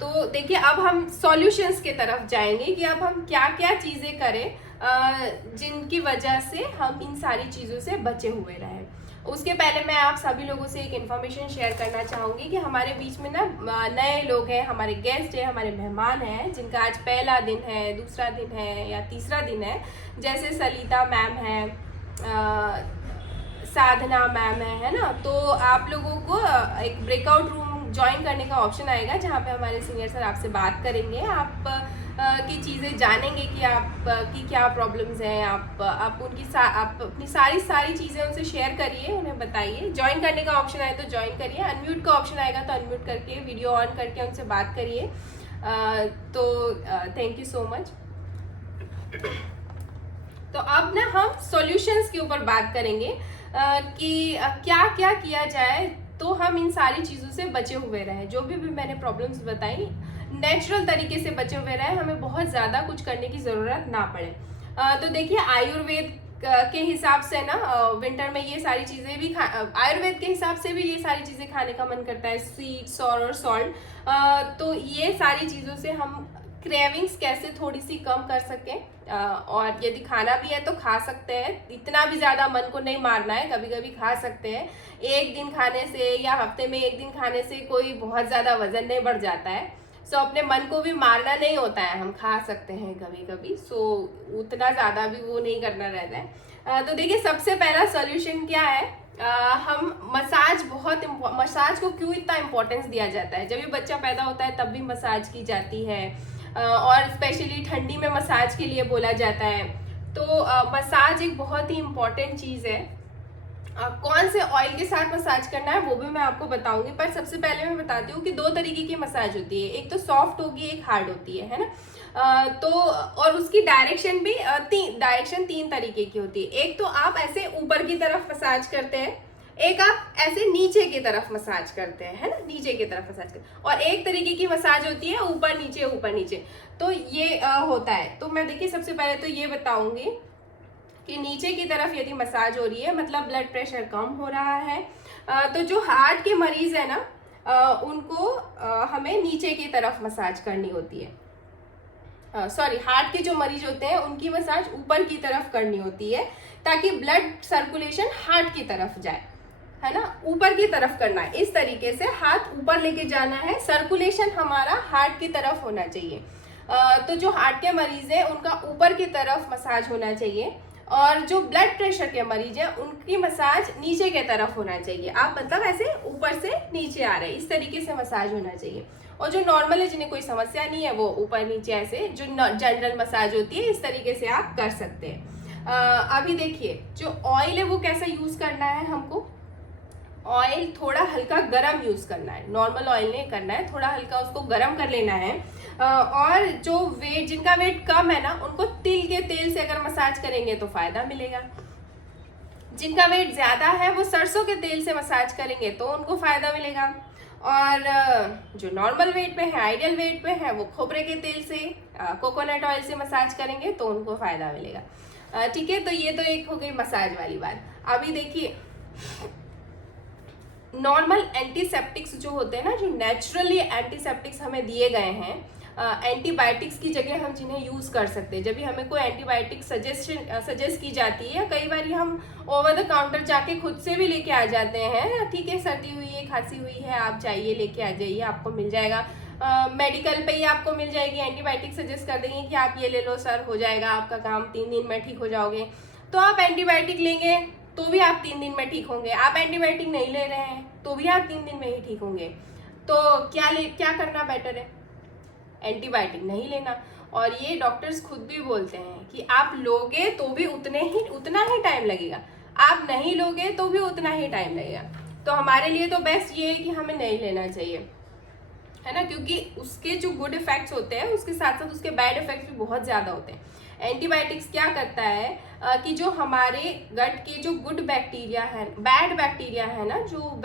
तो देखिए अब हम सॉल्यूशंस के तरफ जाएंगे कि अब हम क्या क्या चीज़ें करें जिनकी वजह से हम इन सारी चीज़ों से बचे हुए रहें। उसके पहले मैं आप सभी लोगों से एक इन्फॉर्मेशन शेयर करना चाहूँगी कि हमारे बीच में ना नए लोग हैं, हमारे गेस्ट हैं, हमारे मेहमान हैं जिनका आज पहला दिन है, दूसरा दिन है या तीसरा दिन है। जैसे सलिता मैम है, साधना मैम है ना। तो आप लोगों को एक ब्रेकआउट रूम ज्वाइन करने का ऑप्शन आएगा जहाँ पे हमारे सीनियर सर आपसे बात करेंगे, आप की चीज़ें जानेंगे कि आप की क्या प्रॉब्लम्स हैं। आप अपनी सारी चीज़ें उनसे शेयर करिए, उन्हें बताइए। ज्वाइन करने का ऑप्शन आए तो ज्वाइन करिए, अनम्यूट का ऑप्शन आएगा तो अनम्यूट करके वीडियो ऑन करके उनसे बात करिए। तो थैंक यू सो मच। तो अब ना हम सॉल्यूशंस के ऊपर बात करेंगे कि क्या क्या किया जाए तो हम इन सारी चीज़ों से बचे हुए रहें। जो भी मैंने प्रॉब्लम्स बताई, नेचुरल तरीके से बचे हुए रहें, हमें बहुत ज़्यादा कुछ करने की ज़रूरत ना पड़े। तो देखिए आयुर्वेद के हिसाब से ना विंटर में ये सारी चीज़ें भी आयुर्वेद के हिसाब से भी ये सारी चीज़ें खाने का मन करता है, स्वीट, सॉर और सॉल्ट। तो ये सारी चीज़ों से हम क्रेविंग्स कैसे थोड़ी सी कम कर सकें, और यदि खाना भी है तो खा सकते हैं, इतना भी ज़्यादा मन को नहीं मारना है, कभी कभी खा सकते हैं। एक दिन खाने से या हफ्ते में एक दिन खाने से कोई बहुत ज़्यादा वजन नहीं बढ़ जाता है। सो अपने मन को भी मारना नहीं होता है, हम खा सकते हैं कभी कभी। सो उतना ज़्यादा भी वो नहीं करना रहता है। तो देखिए सबसे पहला सॉल्यूशन क्या है, हम मसाज को क्यों इतना इम्पोर्टेंस दिया जाता है। जब भी बच्चा पैदा होता है तब भी मसाज की जाती है, और स्पेशली ठंडी में मसाज के लिए बोला जाता है। तो मसाज एक बहुत ही इम्पॉर्टेंट चीज़ है। कौन से ऑयल के साथ मसाज करना है वो भी मैं आपको बताऊंगी, पर सबसे पहले मैं बताती हूँ कि 2 तरीके की मसाज होती है, एक तो सॉफ्ट होगी, एक हार्ड होती है ना। तो और उसकी डायरेक्शन भी 3 तरीके की होती है। एक तो आप ऐसे ऊपर की तरफ मसाज करते हैं, एक आप ऐसे नीचे की तरफ मसाज करते हैं, है ना, नीचे की तरफ मसाज करते हैं, और एक तरीके की मसाज होती है ऊपर नीचे। तो ये होता है। तो मैं देखिए सबसे पहले तो ये बताऊंगी कि नीचे की तरफ यदि मसाज हो रही है मतलब ब्लड प्रेशर कम हो रहा है। तो जो हार्ट के मरीज है ना उनको हमें नीचे की तरफ मसाज करनी होती है। सॉरी, हार्ट के जो मरीज होते हैं उनकी मसाज ऊपर की तरफ करनी होती है ताकि ब्लड सर्कुलेशन हार्ट की तरफ जाए, है ना, ऊपर की तरफ करना है। इस तरीके से हाथ ऊपर लेके जाना है, सर्कुलेशन हमारा हार्ट की तरफ होना चाहिए। तो जो हार्ट के मरीज हैं उनका ऊपर की तरफ मसाज होना चाहिए, और जो ब्लड प्रेशर के मरीज हैं उनकी मसाज नीचे की तरफ होना चाहिए। आप मतलब ऐसे ऊपर से नीचे आ रहे हैं, इस तरीके से मसाज होना चाहिए। और जो नॉर्मल है, जिन्हें कोई समस्या नहीं है, वो ऊपर नीचे ऐसे जो जनरल मसाज होती है इस तरीके से आप कर सकते हैं। अभी देखिए जो ऑयल है वो कैसा यूज करना है हमको। ऑयल थोड़ा हल्का गरम यूज करना है, नॉर्मल ऑयल नहीं करना है, थोड़ा हल्का उसको गरम कर लेना है। और जो वेट, जिनका वेट कम है ना, उनको तिल के तेल से अगर मसाज करेंगे तो फायदा मिलेगा। जिनका वेट ज्यादा है वो सरसों के तेल से मसाज करेंगे तो उनको फायदा मिलेगा। और जो नॉर्मल वेट पे है, आइडियल वेट पे है, वो खोपरे के तेल से, कोकोनट ऑयल से मसाज करेंगे तो उनको फायदा मिलेगा। ठीक है, तो ये तो एक हो गई मसाज वाली बात। अभी देखिए नॉर्मल एंटीसेप्टिक्स जो होते हैं ना, जो नेचुरली एंटीसेप्टिक्स हमें दिए गए हैं, एंटीबायोटिक्स की जगह हम जिन्हें यूज कर सकते हैं। जब भी हमें कोई एंटीबायोटिक सजेस्ट की जाती है, कई बार हम ओवर द काउंटर जाके खुद से भी लेके आ जाते हैं, ठीक है सर्दी हुई है, खांसी हुई है, आप जाइए लेके आ जाइए, आपको मिल जाएगा। मेडिकल पे ही आपको मिल जाएगी, एंटीबायोटिक सजेस्ट कर देंगे कि आप ये ले लो सर, हो जाएगा आपका काम, 3 दिन में ठीक हो जाओगे। तो आप एंटीबायोटिक लेंगे तो भी आप 3 दिन में ठीक होंगे, आप एंटीबायोटिक नहीं ले रहे हैं तो भी आप 3 दिन में ही ठीक होंगे। तो क्या करना बेटर है? एंटीबायोटिक नहीं लेना। और ये डॉक्टर्स खुद भी बोलते हैं कि आप लोगे तो भी उतना ही टाइम लगेगा, आप नहीं लोगे तो भी उतना ही टाइम लगेगा। तो हमारे लिए तो बेस्ट ये है कि हमें नहीं लेना चाहिए, है ना, क्योंकि उसके जो गुड इफेक्ट्स होते हैं उसके साथ साथ उसके बैड इफेक्ट्स भी बहुत ज़्यादा होते हैं। एंटीबायोटिक्स क्या करता है कि जो हमारे गट के जो गुड बैक्टीरिया है, बैड बैक्टीरिया है ना, जो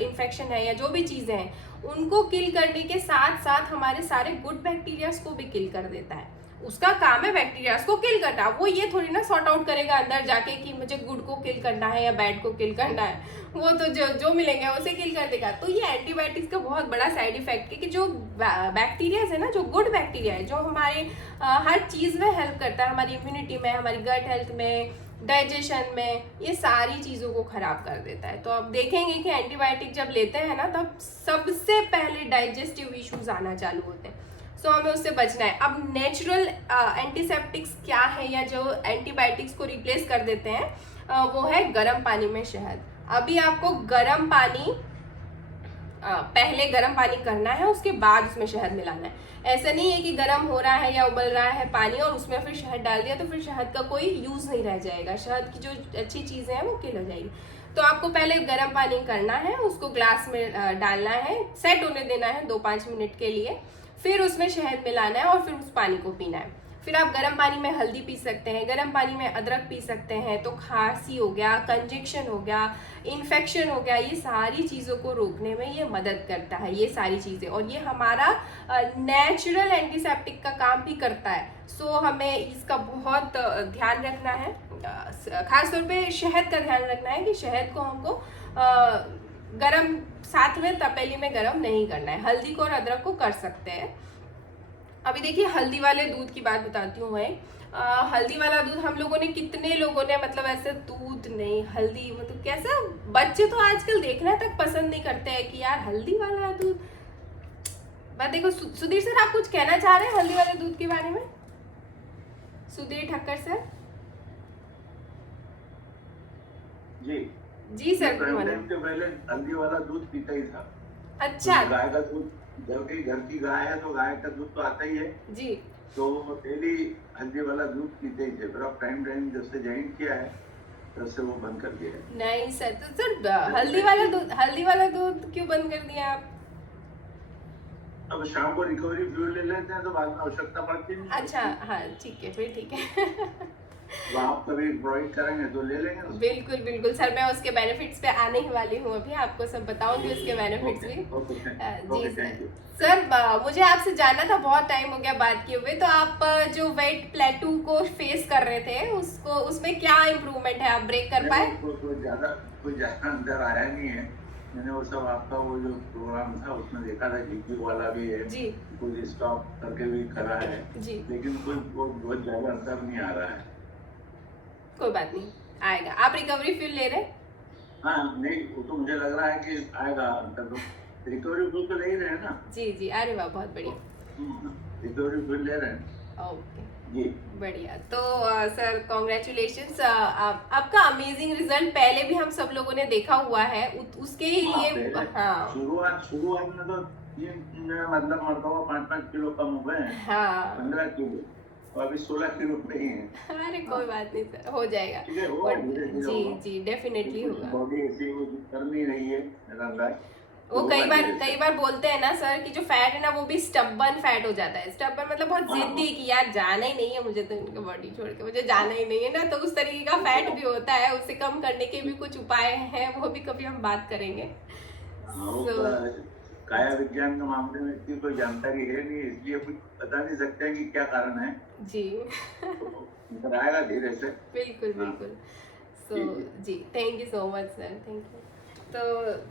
इन्फेक्शन है या जो भी चीज़ें हैं उनको किल करने के साथ साथ हमारे सारे गुड बैक्टीरियाज को भी किल कर देता है। उसका काम है बैक्टीरियाज को किल करना, वो ये थोड़ी ना सॉर्ट आउट करेगा अंदर जाके कि मुझे गुड को किल करना है या बैड को किल करना है, वो तो जो मिलेंगे उसे किल कर देगा। तो ये एंटीबायोटिक्स का बहुत बड़ा साइड इफेक्ट है कि जो बैक्टीरियाज है ना, जो गुड बैक्टीरिया है, जो हमारे हर चीज़ में हेल्प करता है, हमारी इम्यूनिटी में, हमारी गट हेल्थ में, डाइजेशन में, ये सारी चीज़ों को खराब कर देता है। तो आप देखेंगे कि एंटीबायोटिक जब लेते हैं ना तब सबसे पहले डाइजेस्टिव इश्यूज आना चालू होते हैं। सो हमें उससे बचना है। अब नेचुरल एंटीसेप्टिक्स क्या है या जो एंटीबायोटिक्स को रिप्लेस कर देते हैं वो है गर्म पानी में शहद। अभी आपको गर्म पानी पहले गर्म पानी करना है, उसके बाद उसमें शहद मिलाना है। ऐसा नहीं है कि गर्म हो रहा है या उबल रहा है पानी और उसमें फिर शहद डाल दिया तो फिर शहद का कोई यूज नहीं रह जाएगा, शहद की जो अच्छी चीजें हैं वो किल हो जाएगी। तो आपको पहले गर्म पानी करना है, उसको ग्लास में डालना है, सेट होने देना है 2-5 मिनट के लिए, फिर उसमें शहद मिलाना है और फिर उस पानी को पीना है। फिर आप गर्म पानी में हल्दी पी सकते हैं, गर्म पानी में अदरक पी सकते हैं। तो खांसी हो गया, कंजेक्शन हो गया, इन्फेक्शन हो गया, ये सारी चीज़ों को रोकने में ये मदद करता है, ये सारी चीज़ें। और ये हमारा नेचुरल एंटीसेप्टिक का काम भी करता है। सो हमें इसका बहुत ध्यान रखना है, खासतौर पे शहद का ध्यान रखना है कि शहद को हमको गरम साथ में तपेली में गरम नहीं करना है। हल्दी को और अदरक को कर सकते हैं। अभी देखिए हल्दी वाले दूध की बात बताती हूँ मैं। हल्दी वाला दूध हम लोगों ने, कितने लोगों ने मतलब ऐसे दूध नहीं, हल्दी मतलब कैसा, बच्चे तो आजकल देखना तक पसंद नहीं करते हैं कि यार हल्दी वाला दूध। बात देखो सुधीर सर, आप कुछ कहना चाह रहे हैं हल्दी वाले दूध के बारे में? सुधीर ठक्कर सर। जी सर। पहले हल्दी वाला दूध पीता ही था। अच्छा। गाय का दूध, घर की गाय है तो गाय का दूध तो आता ही है जी, तो डेली हल्दी वाला दूध पीते ही थे। फिर अब टाइम जब से ज्वाइन किया है तब से वो बंद कर दिया है। नहीं सर, तो सर हल्दी वाला दूध क्यों बंद कर दिया आप? अब शाम को रिकवरी फ्यूल ले लेते हैं तो बाद में आवश्यकता पड़ती नहीं। अच्छा, हाँ ठीक है, फिर ठीक है। तो आप कभी प्रोवाइड करेंगे तो ले लेंगे उसको। बिल्कुल बिल्कुल सर, मैं उसके बेनिफिट्स पे आने ही वाली हूँ, अभी आपको सब बताऊंगी उसके बेनिफिट्स भी। जी सर। सर मुझे आपसे जानना था, बहुत टाइम हो गया बात किए हुए, तो आप जो वेट प्लेटू को फेस कर रहे थे उसको, उसमें क्या इम्प्रूवमेंट है, आप ब्रेक कर पाए? कोई ज्यादा अंदर आया नहीं है। मैंने वो सब आपका वो जो प्रोग्राम था उसमें देखा था, जीपी वाला भी है जी कुछ स्टॉप करके भी करा है, जी। लेकिन कोई बहुत ज्यादा अंदर नहीं आ रहा है। कोई बात नहीं, आएगा। आप रिकवरी फील ले रहे हैं? हाँ नहीं, वो तो मुझे लग रहा है कि आएगा अंदर, तो रिकवरी फुल तो ले ही रहे हैं ना। जी जी, अरे वाह, बहुत बढ़िया। रिकवरी फुल ले रहे हैं ओके जी। बढ़िया। तो सर कॉन्ग्रेचुलेशंस, आपका अमेजिंग रिजल्ट पहले भी हम सब लोगों ने देखा हुआ है, उसके ही लिए। हाँ शुरुआत में तो मतलब मरतबा 5-5 किलो कम हुए हैं, हाँ 15 किलो, और अभी 16 किलो पे ही हैं। अरे कोई बात नहीं सर, हो जाएगा। ठीक है, होगा, धीरे-धीरे जी होगा। जी डेफिनेटली होगा। बॉडी ऐसी वो कर नहीं रही है रंगाई। वो कई बार बोलते हैं ना सर कि जो फैट है ना वो भी स्टबर्न फैट हो जाता है। स्टबर्न मतलब बहुत जिद्दी कि यार जाना ही नहीं है मुझे, तो इनकी बॉडी छोड़ के मुझे जाना ही नहीं है ना, तो उस तरीके का फैट भी होता है। उसे कम करने के भी कुछ उपाय हैं, वो भी कभी हम बात करेंगे। काया विज्ञान के मामले में इतनी कोई जानकारी है नहीं, इसलिए कुछ बता नहीं सकते हैं कि क्या कारण है। जी तो आएगा धीरे से। बिल्कुल बिल्कुल। सो जी thank you so much sir, thank you. तो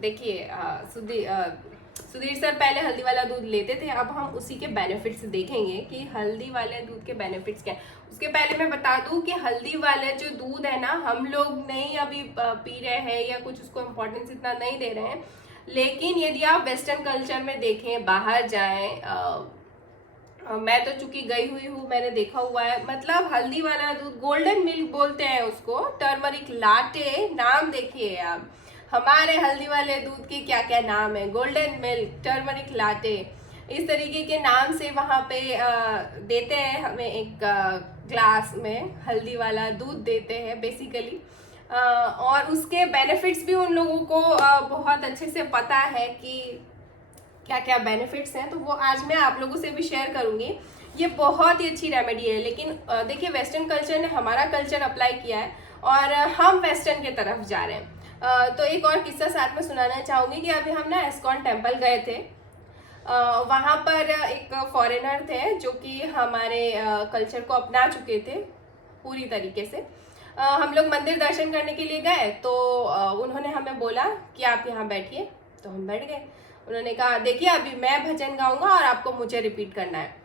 देखिए सुधीर सर पहले हल्दी वाला दूध लेते थे, अब हम उसी के बेनिफिट्स देखेंगे कि हल्दी वाले दूध के बेनिफिट्स क्या हैं। उसके पहले मैं बता दूं कि हल्दी वाला जो दूध है ना, हम लोग नहीं अभी पी रहे हैं या कुछ उसको इम्पोर्टेंस इतना नहीं दे रहे हैं, लेकिन यदि आप वेस्टर्न कल्चर में देखें, बाहर जाएं, मैं तो चूंकि गई हुई हूँ, मैंने देखा हुआ है, मतलब हल्दी वाला दूध, गोल्डन मिल्क बोलते हैं उसको, टर्मरिक लाटे, नाम देखिए आप, हमारे हल्दी वाले दूध के क्या क्या नाम है, गोल्डन मिल्क, टर्मरिक लाटे, इस तरीके के नाम से वहाँ पे देते हैं हमें। एक ग्लास में हल्दी वाला दूध देते हैं बेसिकली, और उसके बेनिफिट्स भी उन लोगों को बहुत अच्छे से पता है कि क्या क्या बेनिफिट्स हैं, तो वो आज मैं आप लोगों से भी शेयर करूँगी। ये बहुत ही अच्छी रेमेडी है, लेकिन देखिए वेस्टर्न कल्चर ने हमारा कल्चर अप्लाई किया है और हम वेस्टर्न की तरफ जा रहे हैं। तो एक और किस्सा साथ में सुनाना चाहूँगी कि अभी हम ना एस्कॉन टेम्पल गए थे, वहाँ पर एक फॉरेनर थे जो कि हमारे कल्चर को अपना चुके थे पूरी तरीके से। हम लोग मंदिर दर्शन करने के लिए गए, तो उन्होंने हमें बोला कि आप यहाँ बैठिए, तो हम बैठ गए। उन्होंने कहा देखिए अभी मैं भजन गाऊंगा और आपको मुझे रिपीट करना है।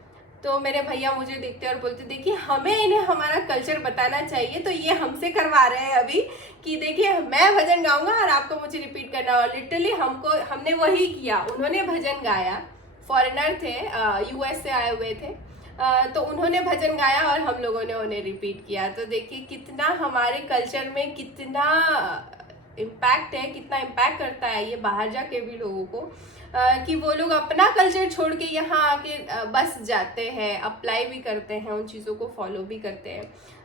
तो मेरे भैया मुझे देखते और बोलते देखिए हमें इन्हें हमारा कल्चर बताना चाहिए, तो ये हमसे करवा रहे हैं अभी कि देखिए मैं भजन गाऊंगा और आपको मुझे रिपीट करना है। और लिटरली हमने वही किया, उन्होंने भजन गाया, फॉरेनर थे, यूएस से आए हुए थे, तो उन्होंने भजन गाया और हम लोगों ने उन्हें रिपीट किया। तो देखिए कितना हमारे कल्चर में कितना इम्पैक्ट है, कितना इम्पैक्ट करता है ये बाहर जाके भी लोगों को, कि वो लोग अपना कल्चर छोड़ के यहाँ आके बस जाते हैं, अप्लाई भी करते हैं, उन चीज़ों को फॉलो भी करते हैं।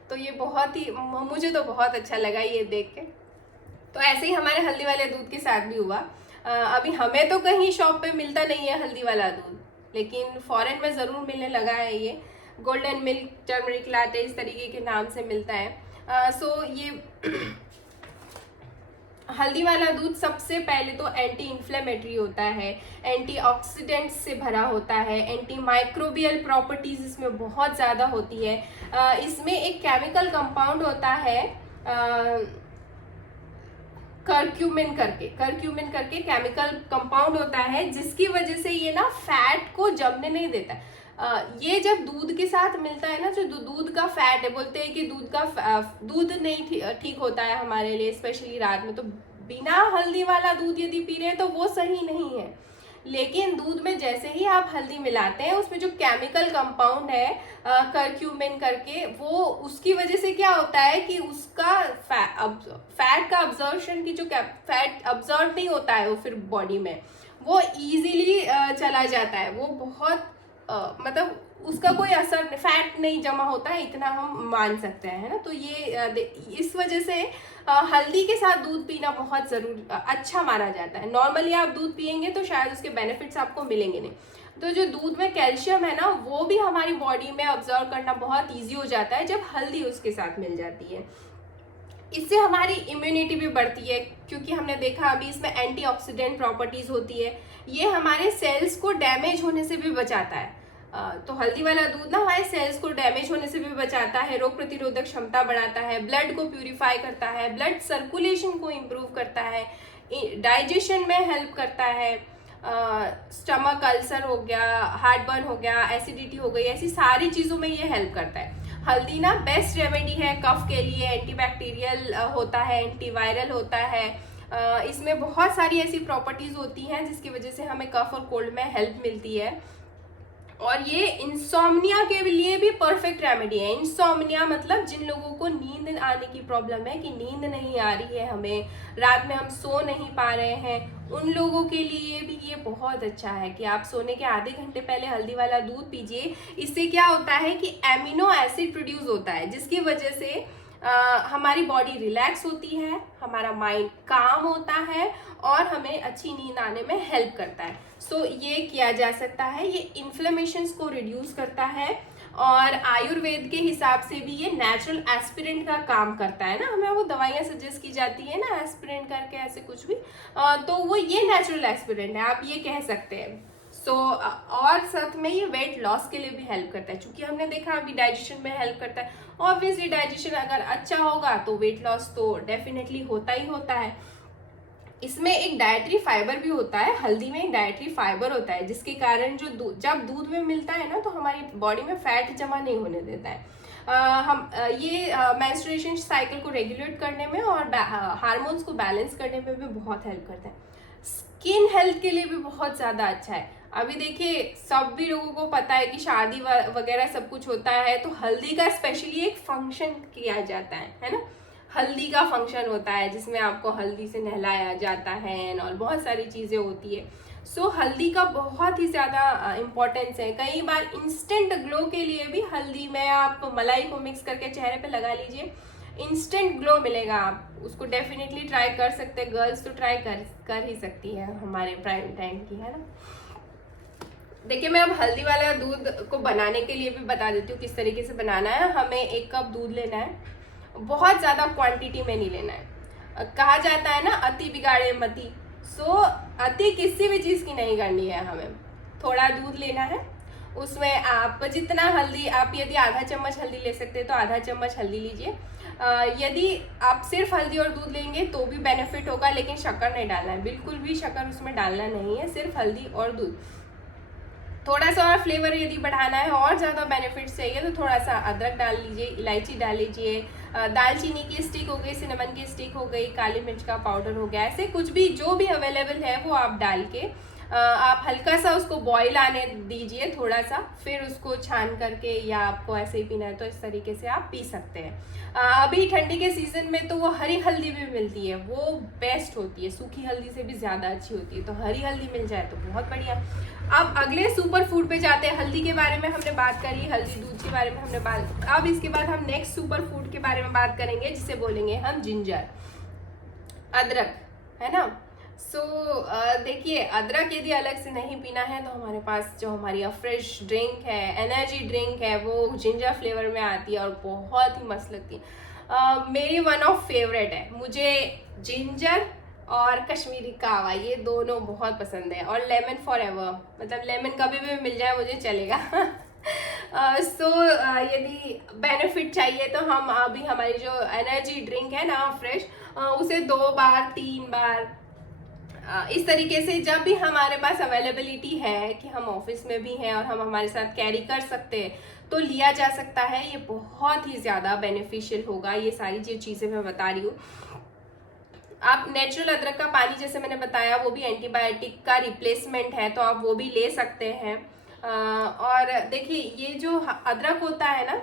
तो ये बहुत ही, मुझे तो बहुत अच्छा लगा ये देख के। तो ऐसे ही हमारे हल्दी वाले दूध के साथ भी हुआ। अभी हमें तो कहीं शॉप पे मिलता नहीं है हल्दी वाला दूध, लेकिन फॉरेन में ज़रूर मिलने लगा है ये, गोल्डन मिल्क, टर्मरिक लाटे, इस तरीके के नाम से मिलता है। सो ये हल्दी वाला दूध सबसे पहले तो एंटी इन्फ्लेमेटरी होता है, एंटीऑक्सीडेंट्स से भरा होता है, एंटी माइक्रोबियल प्रॉपर्टीज इसमें बहुत ज़्यादा होती है। इसमें एक केमिकल कंपाउंड होता है करक्यूमिन करके केमिकल कंपाउंड होता है, जिसकी वजह से ये ना फैट को जमने नहीं देता। ये जब दूध के साथ मिलता है ना, जो दूध का फैट है, बोलते हैं कि दूध नहीं ठीक होता है हमारे लिए, स्पेशली रात में, तो बिना हल्दी वाला दूध यदि पी रहे हैं तो वो सही नहीं है। लेकिन दूध में जैसे ही आप हल्दी मिलाते हैं, उसमें जो केमिकल कंपाउंड है करक्यूमिन करके, वो उसकी वजह से क्या होता है कि उसका फैट का अब्जॉर्प्शन की जो फैट अब्जॉर्ब नहीं होता है वो फिर बॉडी में, वो इजीली चला जाता है, वो बहुत मतलब उसका कोई असर, फैट नहीं जमा होता है, इतना हम मान सकते हैं, है ना। तो ये इस वजह से हल्दी के साथ दूध पीना बहुत ज़रूर अच्छा माना जाता है। नॉर्मली आप दूध पियेंगे तो शायद उसके बेनिफिट्स आपको मिलेंगे नहीं, तो जो दूध में कैल्शियम है ना, वो भी हमारी बॉडी में ऑब्जर्व करना बहुत ईजी हो जाता है जब हल्दी उसके साथ मिल जाती है। इससे हमारी इम्यूनिटी भी बढ़ती है, क्योंकि हमने देखा अभी इसमें एंटीऑक्सीडेंट प्रॉपर्टीज होती है। ये हमारे सेल्स को डैमेज होने से भी बचाता है। तो हल्दी वाला दूध ना हमारे सेल्स को डैमेज होने से भी बचाता है, रोग प्रतिरोधक क्षमता बढ़ाता है, ब्लड को प्यूरिफाई करता है, ब्लड सर्कुलेशन को इम्प्रूव करता है, डाइजेशन में हेल्प करता है, स्टमक अल्सर हो गया, हार्ट बर्न हो गया, एसिडिटी हो गई, ऐसी सारी चीज़ों में ये हेल्प करता है। हल्दी ना बेस्ट रेमेडी है कफ के लिए, एंटीबैक्टीरियल होता है, एंटीवायरल होता है। इसमें बहुत सारी ऐसी प्रॉपर्टीज़ होती हैं जिसकी वजह से हमें कफ और कोल्ड में हेल्प मिलती है। और ये इंसोम्निया के लिए भी परफेक्ट रेमेडी है। इंसोम्निया मतलब जिन लोगों को नींद आने की प्रॉब्लम है, कि नींद नहीं आ रही है, हमें रात में हम सो नहीं पा रहे हैं, उन लोगों के लिए भी ये बहुत अच्छा है कि आप सोने के आधे घंटे पहले हल्दी वाला दूध पीजिए। इससे क्या होता है कि एमिनो एसिड प्रोड्यूस होता है, जिसकी वजह से हमारी बॉडी रिलैक्स होती है, हमारा माइंड काम होता है और हमें अच्छी नींद आने में हेल्प करता है। सो ये किया जा सकता है। ये इन्फ्लेमेशंस को रिड्यूस करता है और आयुर्वेद के हिसाब से भी ये नेचुरल एस्पिरेंट का काम करता है ना। हमें वो दवाइयाँ सजेस्ट की जाती है ना, एस्पिरेंट करके ऐसे कुछ भी, तो वो ये नेचुरल एस्पिरेंट है, आप ये कह सकते हैं। और साथ में ये वेट लॉस के लिए भी हेल्प करता है, क्योंकि हमने देखा अभी डाइजेशन में हेल्प करता है। ऑब्वियसली डाइजेशन अगर अच्छा होगा तो वेट लॉस तो डेफिनेटली होता ही होता है। इसमें एक डाइटरी फाइबर भी होता है, हल्दी में एक डाइटरी फाइबर होता है, जिसके कारण जो जब दूध में मिलता है ना, तो हमारी बॉडी में फैट जमा नहीं होने देता है। ये मेंस्ट्रुएशन साइकिल को रेगुलेट करने में और हार्मोन्स को बैलेंस करने में भी बहुत हेल्प करता है। स्किन हेल्थ के लिए भी बहुत ज़्यादा अच्छा है। अभी देखिए, सब भी लोगों को पता है कि शादी वगैरह सब कुछ होता है, तो हल्दी का स्पेशली एक फंक्शन किया जाता है ना। हल्दी का फंक्शन होता है जिसमें आपको हल्दी से नहलाया जाता है और बहुत सारी चीज़ें होती है। सो हल्दी का बहुत ही ज़्यादा इम्पोर्टेंस है। कई बार इंस्टेंट ग्लो के लिए भी हल्दी में आप मलाई को मिक्स करके चेहरे पे लगा लीजिए, इंस्टेंट ग्लो मिलेगा। आप उसको डेफिनेटली ट्राई कर सकते हैं, गर्ल्स तो ट्राई कर ही सकती है हमारे प्राइम टाइम की, है ना। देखिए, मैं अब हल्दी वाला दूध को बनाने के लिए भी बता देती हूँ किस तरीके से बनाना है। हमें 1 कप दूध लेना है, बहुत ज़्यादा क्वांटिटी में नहीं लेना है। कहा जाता है ना, अति बिगाड़े मति। सो अति किसी भी चीज़ की नहीं करनी है, हमें थोड़ा दूध लेना है। उसमें आप जितना हल्दी, आप यदि आधा चम्मच हल्दी ले सकते हैं तो आधा चम्मच हल्दी लीजिए। यदि आप सिर्फ हल्दी और दूध लेंगे तो भी बेनिफिट होगा, लेकिन शक्कर नहीं डालना है, बिल्कुल भी शक्कर उसमें डालना नहीं है, सिर्फ हल्दी और दूध। थोड़ा सा और फ्लेवर यदि बढ़ाना है और ज़्यादा बेनिफिट्स चाहिए तो थोड़ा सा अदरक डाल लीजिए, इलायची डाल लीजिए, दालचीनी की स्टिक हो गई, सिनेमन की स्टिक हो गई, काली मिर्च का पाउडर हो गया, ऐसे कुछ भी जो भी अवेलेबल है वो आप डाल के आप हल्का सा उसको बॉईल आने दीजिए थोड़ा सा, फिर उसको छान करके, या आपको ऐसे ही पीना है तो इस तरीके से आप पी सकते हैं। अभी ठंडी के सीज़न में तो वो हरी हल्दी भी मिलती है, वो बेस्ट होती है, सूखी हल्दी से भी ज़्यादा अच्छी होती है, तो हरी हल्दी मिल जाए तो बहुत बढ़िया। अब अगले सुपर फूड पे जाते हैं। हल्दी के बारे में हमने बात करी, हल्दी दूध के बारे में हमने बात, अब इसके बाद हम नेक्स्ट सुपर फूड के बारे में बात करेंगे, जिसे बोलेंगे हम जिंजर, अदरक, है ना। सो देखिए, अदरक यदि अलग से नहीं पीना है तो हमारे पास जो हमारी फ्रेश ड्रिंक है, एनर्जी ड्रिंक है, वो जिंजर फ्लेवर में आती है और बहुत ही मस्त लगती है। मेरी वन ऑफ फेवरेट है, मुझे जिंजर और कश्मीरी कावा, ये दोनों बहुत पसंद है, और लेमन फॉर एवर, मतलब लेमन कभी भी मिल जाए मुझे चलेगा। यदि बेनिफिट चाहिए तो हम अभी हमारी जो एनर्जी ड्रिंक है ना फ्रेश, उसे 2 बार 3 बार इस तरीके से, जब भी हमारे पास अवेलेबिलिटी है कि हम ऑफिस में भी हैं और हम हमारे साथ कैरी कर सकते हैं, तो लिया जा सकता है। ये बहुत ही ज़्यादा बेनिफिशियल होगा, ये सारी जो चीज़ें मैं बता रही हूँ। आप नेचुरल अदरक का पानी, जैसे मैंने बताया, वो भी एंटीबायोटिक का रिप्लेसमेंट है, तो आप वो भी ले सकते हैं। और देखिए, ये जो अदरक होता है ना,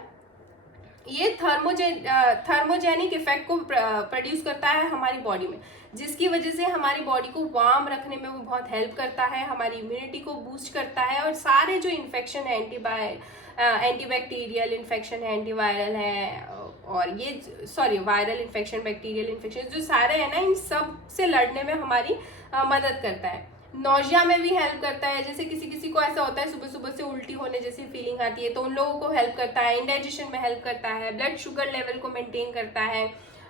ये थर्मोजेनिक इफेक्ट को प्रोड्यूस करता है हमारी बॉडी में, जिसकी वजह से हमारी बॉडी को वार्म रखने में वो बहुत हेल्प करता है, हमारी इम्यूनिटी को बूस्ट करता है, और सारे जो इन्फेक्शन है, एंटीबैक्टीरियल इन्फेक्शन है, एंटीवायरल है, और ये वायरल इन्फेक्शन, बैक्टीरियल इन्फेक्शन, जो सारे हैं ना, इन सब से लड़ने में हमारी मदद करता है। नौजिया में भी हेल्प करता है, जैसे किसी किसी को ऐसा होता है सुबह सुबह से उल्टी होने जैसी फीलिंग आती है, तो उन लोगों को हेल्प करता है। इंडाइजेशन में हेल्प करता है, ब्लड शुगर लेवल को मेंटेन करता है।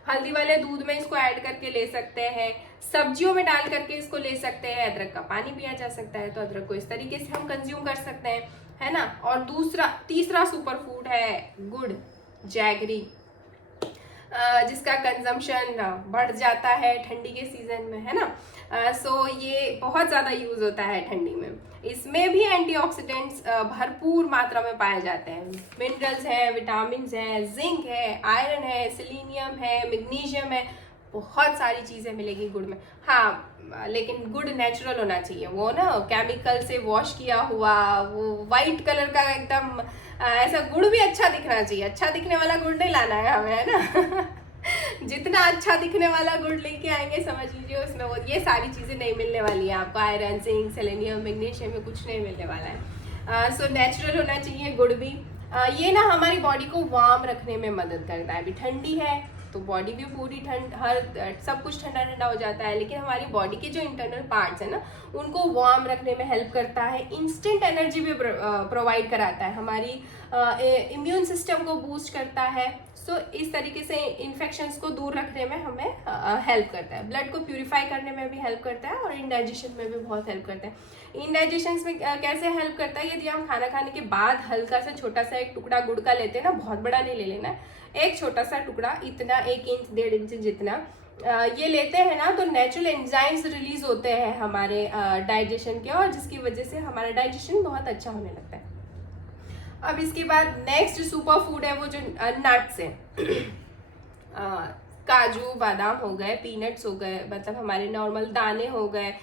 हल्दी वाले दूध में इसको ऐड करके ले सकते हैं, सब्जियों में डाल करके इसको ले सकते हैं, अदरक का पानी पिया जा सकता है, तो अदरक को इस तरीके से हम कंज्यूम कर सकते हैं, है ना। और तीसरा सुपर फूड है गुड़, जैगरी, जिसका कंजम्पशन बढ़ जाता है ठंडी के सीजन में, है ना। सो ये बहुत ज़्यादा यूज़ होता है ठंडी में। इसमें भी एंटीऑक्सीडेंट्स भरपूर मात्रा में पाए जाते हैं, मिनरल्स हैं, विटामिन हैं, जिंक है, आयरन है, सेलेनियम है, मैग्नीशियम है, बहुत सारी चीज़ें मिलेगी गुड़ में। हाँ, लेकिन गुड़ नेचुरल होना चाहिए, वो ना केमिकल से वॉश किया हुआ, वो वाइट कलर का एकदम ऐसा गुड़ भी अच्छा दिखना चाहिए। अच्छा दिखने वाला गुड़ नहीं लाना है हमें, है ना। जितना अच्छा दिखने वाला गुड़ लेके आएंगे समझ लीजिए उसमें वो ये सारी चीज़ें नहीं मिलने वाली है आपको। आयरन, जिंक, सेलेनियम, मैग्नीशियम में कुछ नहीं मिलने वाला है। सो नेचुरल होना चाहिए गुड़ भी। ये ना हमारी बॉडी को वार्म रखने में मदद करता है। अभी ठंडी है तो बॉडी भी पूरी सब कुछ ठंडा ठंडा हो जाता है, लेकिन हमारी बॉडी के जो इंटरनल पार्ट्स है ना उनको वार्म रखने में हेल्प करता है। इंस्टेंट एनर्जी भी प्रोवाइड कराता है, हमारी इम्यून सिस्टम को बूस्ट करता है। सो इस तरीके से इन्फेक्शंस को दूर रखने में हमें हेल्प करता है। ब्लड को प्यूरिफाई करने में भी हेल्प करता है और इंडाइजेशन में भी बहुत हेल्प करता है। इंडाइजेशन में कैसे हेल्प करता है, यदि हम खाना खाने के बाद हल्का सा छोटा सा एक टुकड़ा गुड़ का लेते हैं ना, बहुत बड़ा नहीं ले लेना है, एक छोटा सा टुकड़ा इतना 1 इंच 1.5 इंच जितना ये लेते हैं ना, तो नेचुरल एंजाइम्स रिलीज होते हैं हमारे डाइजेशन के, और जिसकी वजह से हमारा डाइजेशन बहुत अच्छा होने लगता है। अब इसके बाद नेक्स्ट सुपर फूड है वो जो नट्स है। काजू बादाम हो गए, पीनट्स हो गए, मतलब हमारे नॉर्मल दाने हो गए,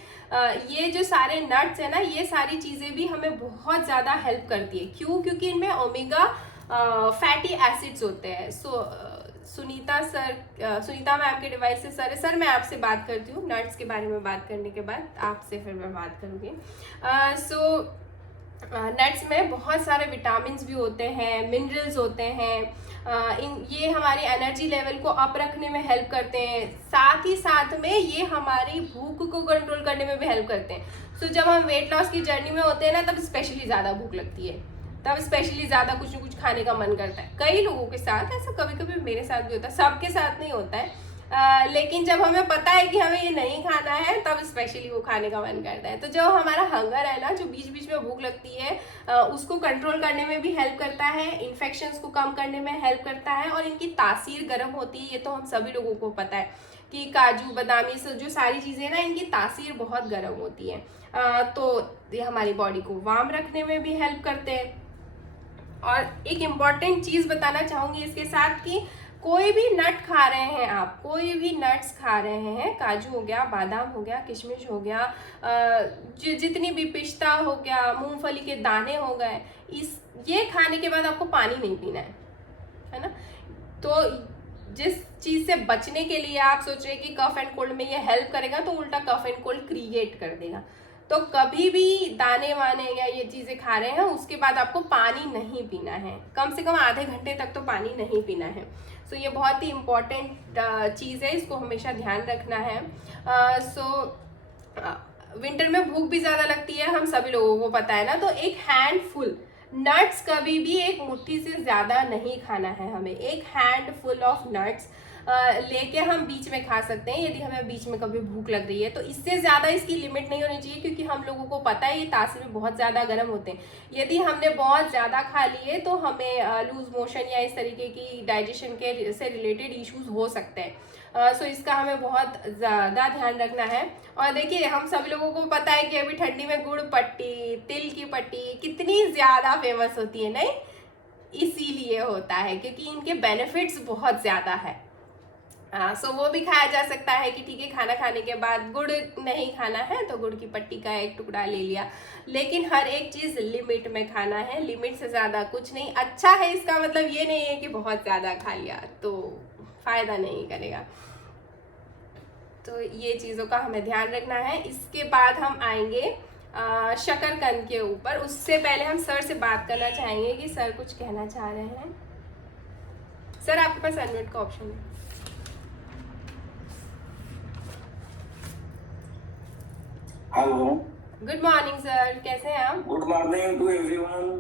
ये जो सारे नट्स है ना, ये सारी चीज़ें भी हमें बहुत ज़्यादा हेल्प करती है। क्यों? क्योंकि इनमें ओमेगा फैटी एसिड्स होते हैं। सुनीता मैम के डिवाइस से सर मैं आपसे बात करती हूँ नट्स के बारे में बात करने के बाद आपसे फिर मैं बात करूँगी। नट्स में बहुत सारे विटामिन्स भी होते हैं, मिनरल्स होते हैं, ये हमारी एनर्जी लेवल को अप रखने में हेल्प करते हैं, साथ ही साथ में ये हमारी भूख को कंट्रोल करने में भी हेल्प करते हैं। सो जब हम वेट लॉस की जर्नी में होते हैं ना, तब स्पेशली ज़्यादा भूख लगती है, तब स्पेशली ज़्यादा कुछ न कुछ खाने का मन करता है। कई लोगों के साथ ऐसा, कभी कभी मेरे साथ भी होता है, सबके साथ नहीं होता है, लेकिन जब हमें पता है कि हमें ये नहीं खाना है तब स्पेशली वो खाने का मन करता है। तो जो हमारा हंगर है ना, जो बीच बीच में भूख लगती है, उसको कंट्रोल करने में भी हेल्प करता है, इन्फेक्शंस को कम करने में हेल्प करता है, और इनकी तासीर गर्म होती है। ये तो हम सभी लोगों को पता है कि काजू बादाम ये जो सारी चीज़ें ना, इनकी तासीर बहुत गर्म होती है। तो ये हमारी बॉडी को वार्म रखने में भी हेल्प करते हैं। और एक इम्पॉर्टेंट चीज़ बताना चाहूँगी इसके साथ कि कोई भी नट खा रहे हैं आप, कोई भी नट्स खा रहे हैं, काजू हो गया, बादाम हो गया, किशमिश हो गया, जितनी भी पिस्ता हो गया, मूंगफली के दाने हो गए, ये खाने के बाद आपको पानी नहीं पीना है ना। तो जिस चीज़ से बचने के लिए आप सोच रहे हैं कि कफ एंड कोल्ड में ये हेल्प करेगा, तो उल्टा कफ एंड कोल्ड क्रिएट कर देगा। तो कभी भी दाने वाने या ये चीज़ें खा रहे हैं उसके बाद आपको पानी नहीं पीना है, कम से कम आधे घंटे तक तो पानी नहीं पीना है। सो ये बहुत ही इम्पॉर्टेंट चीज़ है, इसको हमेशा ध्यान रखना है। विंटर में भूख भी ज़्यादा लगती है, हम सभी लोगों को पता है ना, तो एक हैंडफुल नट्स, कभी भी एक मुट्ठी से ज़्यादा नहीं खाना है हमें। एक हैंडफुल ऑफ नट्स लेके हम बीच में खा सकते हैं यदि हमें बीच में कभी भूख लग रही है, तो इससे ज़्यादा इसकी लिमिट नहीं होनी चाहिए, क्योंकि हम लोगों को पता है ये तासीर में बहुत ज़्यादा गर्म होते हैं। यदि हमने बहुत ज़्यादा खा लिए तो हमें लूज मोशन या इस तरीके की डाइजेशन के से रिलेटेड इश्यूज हो सकते हैं। सो इसका हमें बहुत ज़्यादा ध्यान रखना है। और देखिए, हम सभी लोगों को पता है कि अभी ठंडी में गुड़ पट्टी, तिल की पट्टी कितनी ज़्यादा फेमस होती है, नहीं? इसीलिए होता है क्योंकि इनके बेनिफिट्स बहुत ज़्यादा है। सो वो भी खाया जा सकता है कि ठीक है, खाना खाने के बाद गुड़ नहीं खाना है तो गुड़ की पट्टी का एक टुकड़ा ले लिया, लेकिन हर एक चीज़ लिमिट में खाना है, लिमिट से ज़्यादा कुछ नहीं। अच्छा है, इसका मतलब ये नहीं है कि बहुत ज़्यादा खा लिया तो फ़ायदा नहीं करेगा। तो ये चीज़ों का हमें ध्यान रखना है। इसके बाद हम आएंगे शकरकंद के ऊपर। उससे पहले हम सर से बात करना चाहेंगे कि सर कुछ कहना चाह रहे हैं। सर, आपके पास अनम्यूट का ऑप्शन है। हेलो, गुड मॉर्निंग सर, कैसे हैं आप? Good morning to everyone.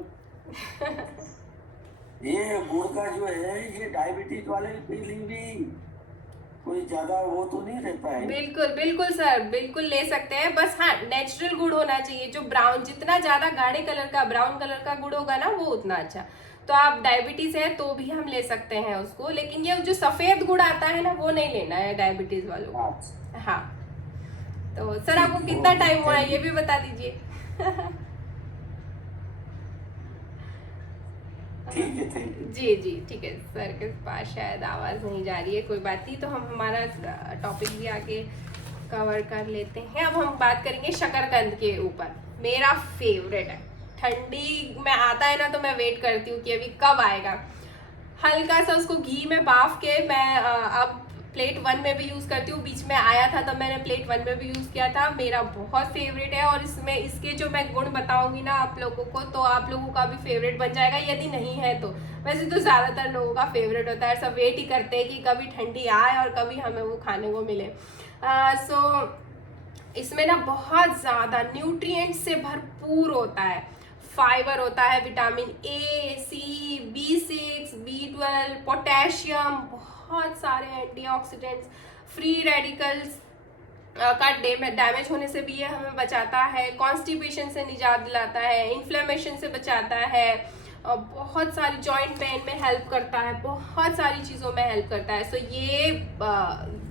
ये गुड़ का जो है ये डायबिटीज वाले के लिए भी कोई ज्यादा वो तो नहीं रहता है? बिल्कुल बिल्कुल सर, बिल्कुल ले सकते हैं, बस हाँ नेचुरल गुड़ होना चाहिए। जो ब्राउन, जितना ज्यादा गाढ़े कलर का ब्राउन कलर का गुड़ होगा ना वो उतना अच्छा। तो आप डायबिटीज है तो भी हम ले सकते हैं उसको, लेकिन ये जो सफेद गुड़ आता है ना वो नहीं लेना है डायबिटीज वालों को। हाँ, तो सर आपको कितना टाइम हुआ है ये भी बता दीजिए। ठीक है, थैंक यू। जी जी ठीक है, सर के पास शायद आवाज़ नहीं जा रही है, कोई बात नहीं। तो हम हमारा टॉपिक भी आगे कवर कर लेते हैं। अब हम बात करेंगे शकरकंद के ऊपर, मेरा फेवरेट है। ठंडी में आता है ना तो मैं वेट करती हूँ कि अभी कब आएगा। हल्का सा उसको घी में बाफ के मैं अब प्लेट 1 में भी यूज़ करती हूँ। बीच में आया था तब मैंने प्लेट 1 में भी यूज़ किया था। मेरा बहुत फेवरेट है, और इसमें इसके जो मैं गुण बताऊंगी ना आप लोगों को तो आप लोगों का भी फेवरेट बन जाएगा, यदि नहीं है तो। वैसे तो ज़्यादातर लोगों का फेवरेट होता है, सब वेट ही करते हैं कि कभी ठंडी आए और कभी हमें वो खाने को मिले। सो इसमें ना बहुत ज़्यादा न्यूट्रिएंट से भरपूर होता है, फाइबर होता है, vitamin A, C, B6, B12, potassium, बहुत सारे एंटीऑक्सीडेंट्स, फ्री रेडिकल्स का डैमेज होने से भी ये हमें बचाता है, कॉन्स्टिपेशन से निजात दिलाता है, इन्फ्लेमेशन से बचाता है, और बहुत सारी जॉइंट पेन में हेल्प करता है, बहुत सारी चीज़ों में हेल्प करता है। सो ये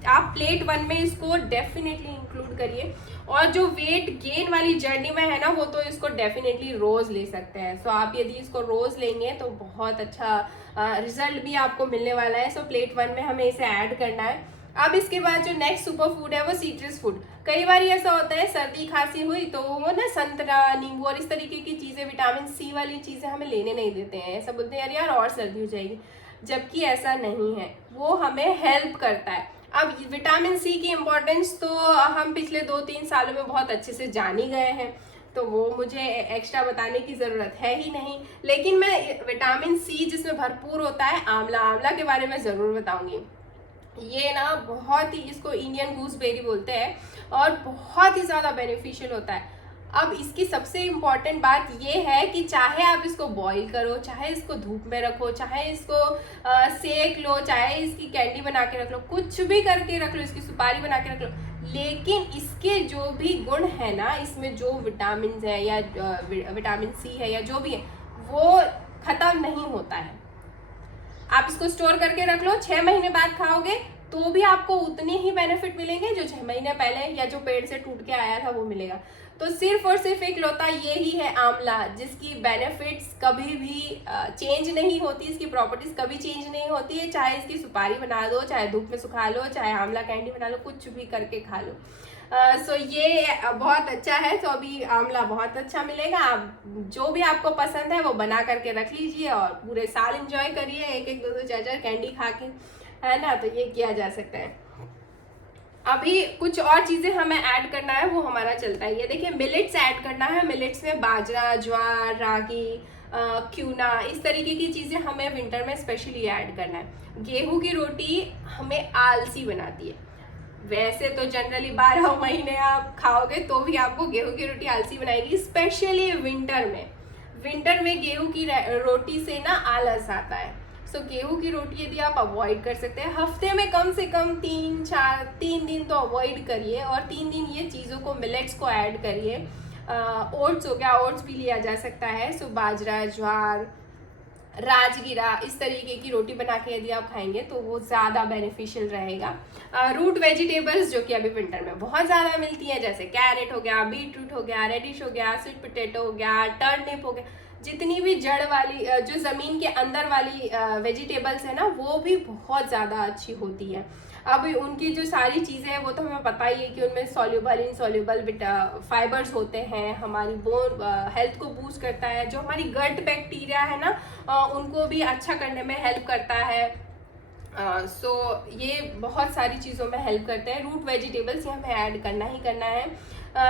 आप प्लेट 1 में इसको डेफिनेटली इंक्लूड करिए। और जो वेट गेन वाली जर्नी में है ना वो तो इसको डेफिनेटली रोज़ ले सकते हैं। सो आप यदि इसको रोज़ लेंगे तो बहुत अच्छा रिजल्ट भी आपको मिलने वाला है। सो प्लेट 1 में हमें इसे ऐड करना है। अब इसके बाद जो नेक्स्ट सुपर फूड है वो सिट्रस फूड। कई बार ऐसा होता है सर्दी खांसी हुई तो वो ना संतरा, नींबू और इस तरीके की चीज़ें, विटामिन सी वाली चीज़ें हमें लेने नहीं देते हैं। ऐसा बोलते हैं यार और सर्दी हो जाएगी, जबकि ऐसा नहीं है, वो हमें हेल्प करता है। अब विटामिन सी की इम्पोर्टेंस तो हम पिछले 2-3 सालों में बहुत अच्छे से जान ही गए हैं, तो वो मुझे एक्स्ट्रा बताने की ज़रूरत है ही नहीं। लेकिन मैं विटामिन सी जिसमें भरपूर होता है, आंवला के बारे में ज़रूर बताऊंगी। ये ना बहुत ही, इसको इंडियन गूसबेरी बोलते हैं, और बहुत ही ज़्यादा बेनिफिशियल होता है। अब इसकी सबसे इम्पॉर्टेंट बात ये है कि चाहे आप इसको बॉईल करो, चाहे इसको धूप में रखो, चाहे इसको सेक लो, चाहे इसकी कैंडी बना के रख लो, कुछ भी करके रख लो, इसकी सुपारी बना के रख लो, लेकिन इसके जो भी गुण है ना, इसमें जो विटामिन है या विटामिन सी है या जो भी है वो ख़त्म नहीं होता है। आप इसको स्टोर करके रख लो, 6 महीने बाद खाओगे तो भी आपको उतने ही बेनिफिट मिलेंगे जो 6 महीने पहले या जो पेड़ से टूट के आया था वो मिलेगा। तो सिर्फ और सिर्फ एक लौता ये ही है आंवला, जिसकी बेनिफिट्स कभी भी चेंज नहीं होती, इसकी प्रॉपर्टीज कभी चेंज नहीं होती है। चाहे इसकी सुपारी बना दो, चाहे धूप में सुखा लो, चाहे आंवला कैंडी बना लो, कुछ भी करके खा लो। सो ये बहुत अच्छा है। तो अभी आंवला बहुत अच्छा मिलेगा। आप जो भी आपको पसंद है वो बना करके रख लीजिए और पूरे साल एंजॉय करिए, 1-1, 2-2, 4-4 कैंडी खा के, है ना। तो ये किया जा सकता है। अभी कुछ और चीज़ें हमें ऐड करना है, वो हमारा चलता है। ये देखिए मिलेट्स ऐड करना है। मिलेट्स में बाजरा, ज्वार, रागी, क्यूना, इस तरीके की चीज़ें हमें विंटर में स्पेशली ऐड करना है। गेहूं की रोटी हमें आलसी बनाती है। वैसे तो जनरली 12 महीने आप खाओगे तो भी आपको गेहूं की रोटी आलसी बनाएगी, स्पेशली विंटर में। विंटर में गेहूं की रोटी से ना आलस आता है। सो गेहूं की रोटी यदि आप अवॉइड कर सकते हैं, हफ्ते में कम से कम 3 दिन तो अवॉइड करिए, और 3 दिन ये चीज़ों को, मिलेट्स को ऐड करिए। ओट्स हो गया, ओट्स भी लिया जा सकता है। सो बाजरा, ज्वार, राजगिरा, इस तरीके की रोटी बना के यदि आप खाएंगे तो वो ज़्यादा बेनिफिशियल रहेगा। रूट वेजिटेबल्स जो कि अभी विंटर में बहुत ज़्यादा मिलती हैं, जैसे कैरेट हो गया, बीटरूट हो गया, रेडिश हो गया, स्वीट पोटैटो हो गया, टर्निप हो गया, जितनी भी जड़ वाली, जो ज़मीन के अंदर वाली वेजिटेबल्स है ना, वो भी बहुत ज़्यादा अच्छी होती है। अब उनकी जो सारी चीज़ें हैं वो तो हमें पता ही है कि उनमें सॉल्युबल, इनसॉल्युबल फाइबर्स होते हैं, हमारी बोन हेल्थ को बूस्ट करता है, जो हमारी गट बैक्टीरिया है ना उनको भी अच्छा करने में हेल्प करता है। सो ये बहुत सारी चीज़ों में हेल्प करते हैं। रूट वेजिटेबल्स ये हमें ऐड करना ही करना है।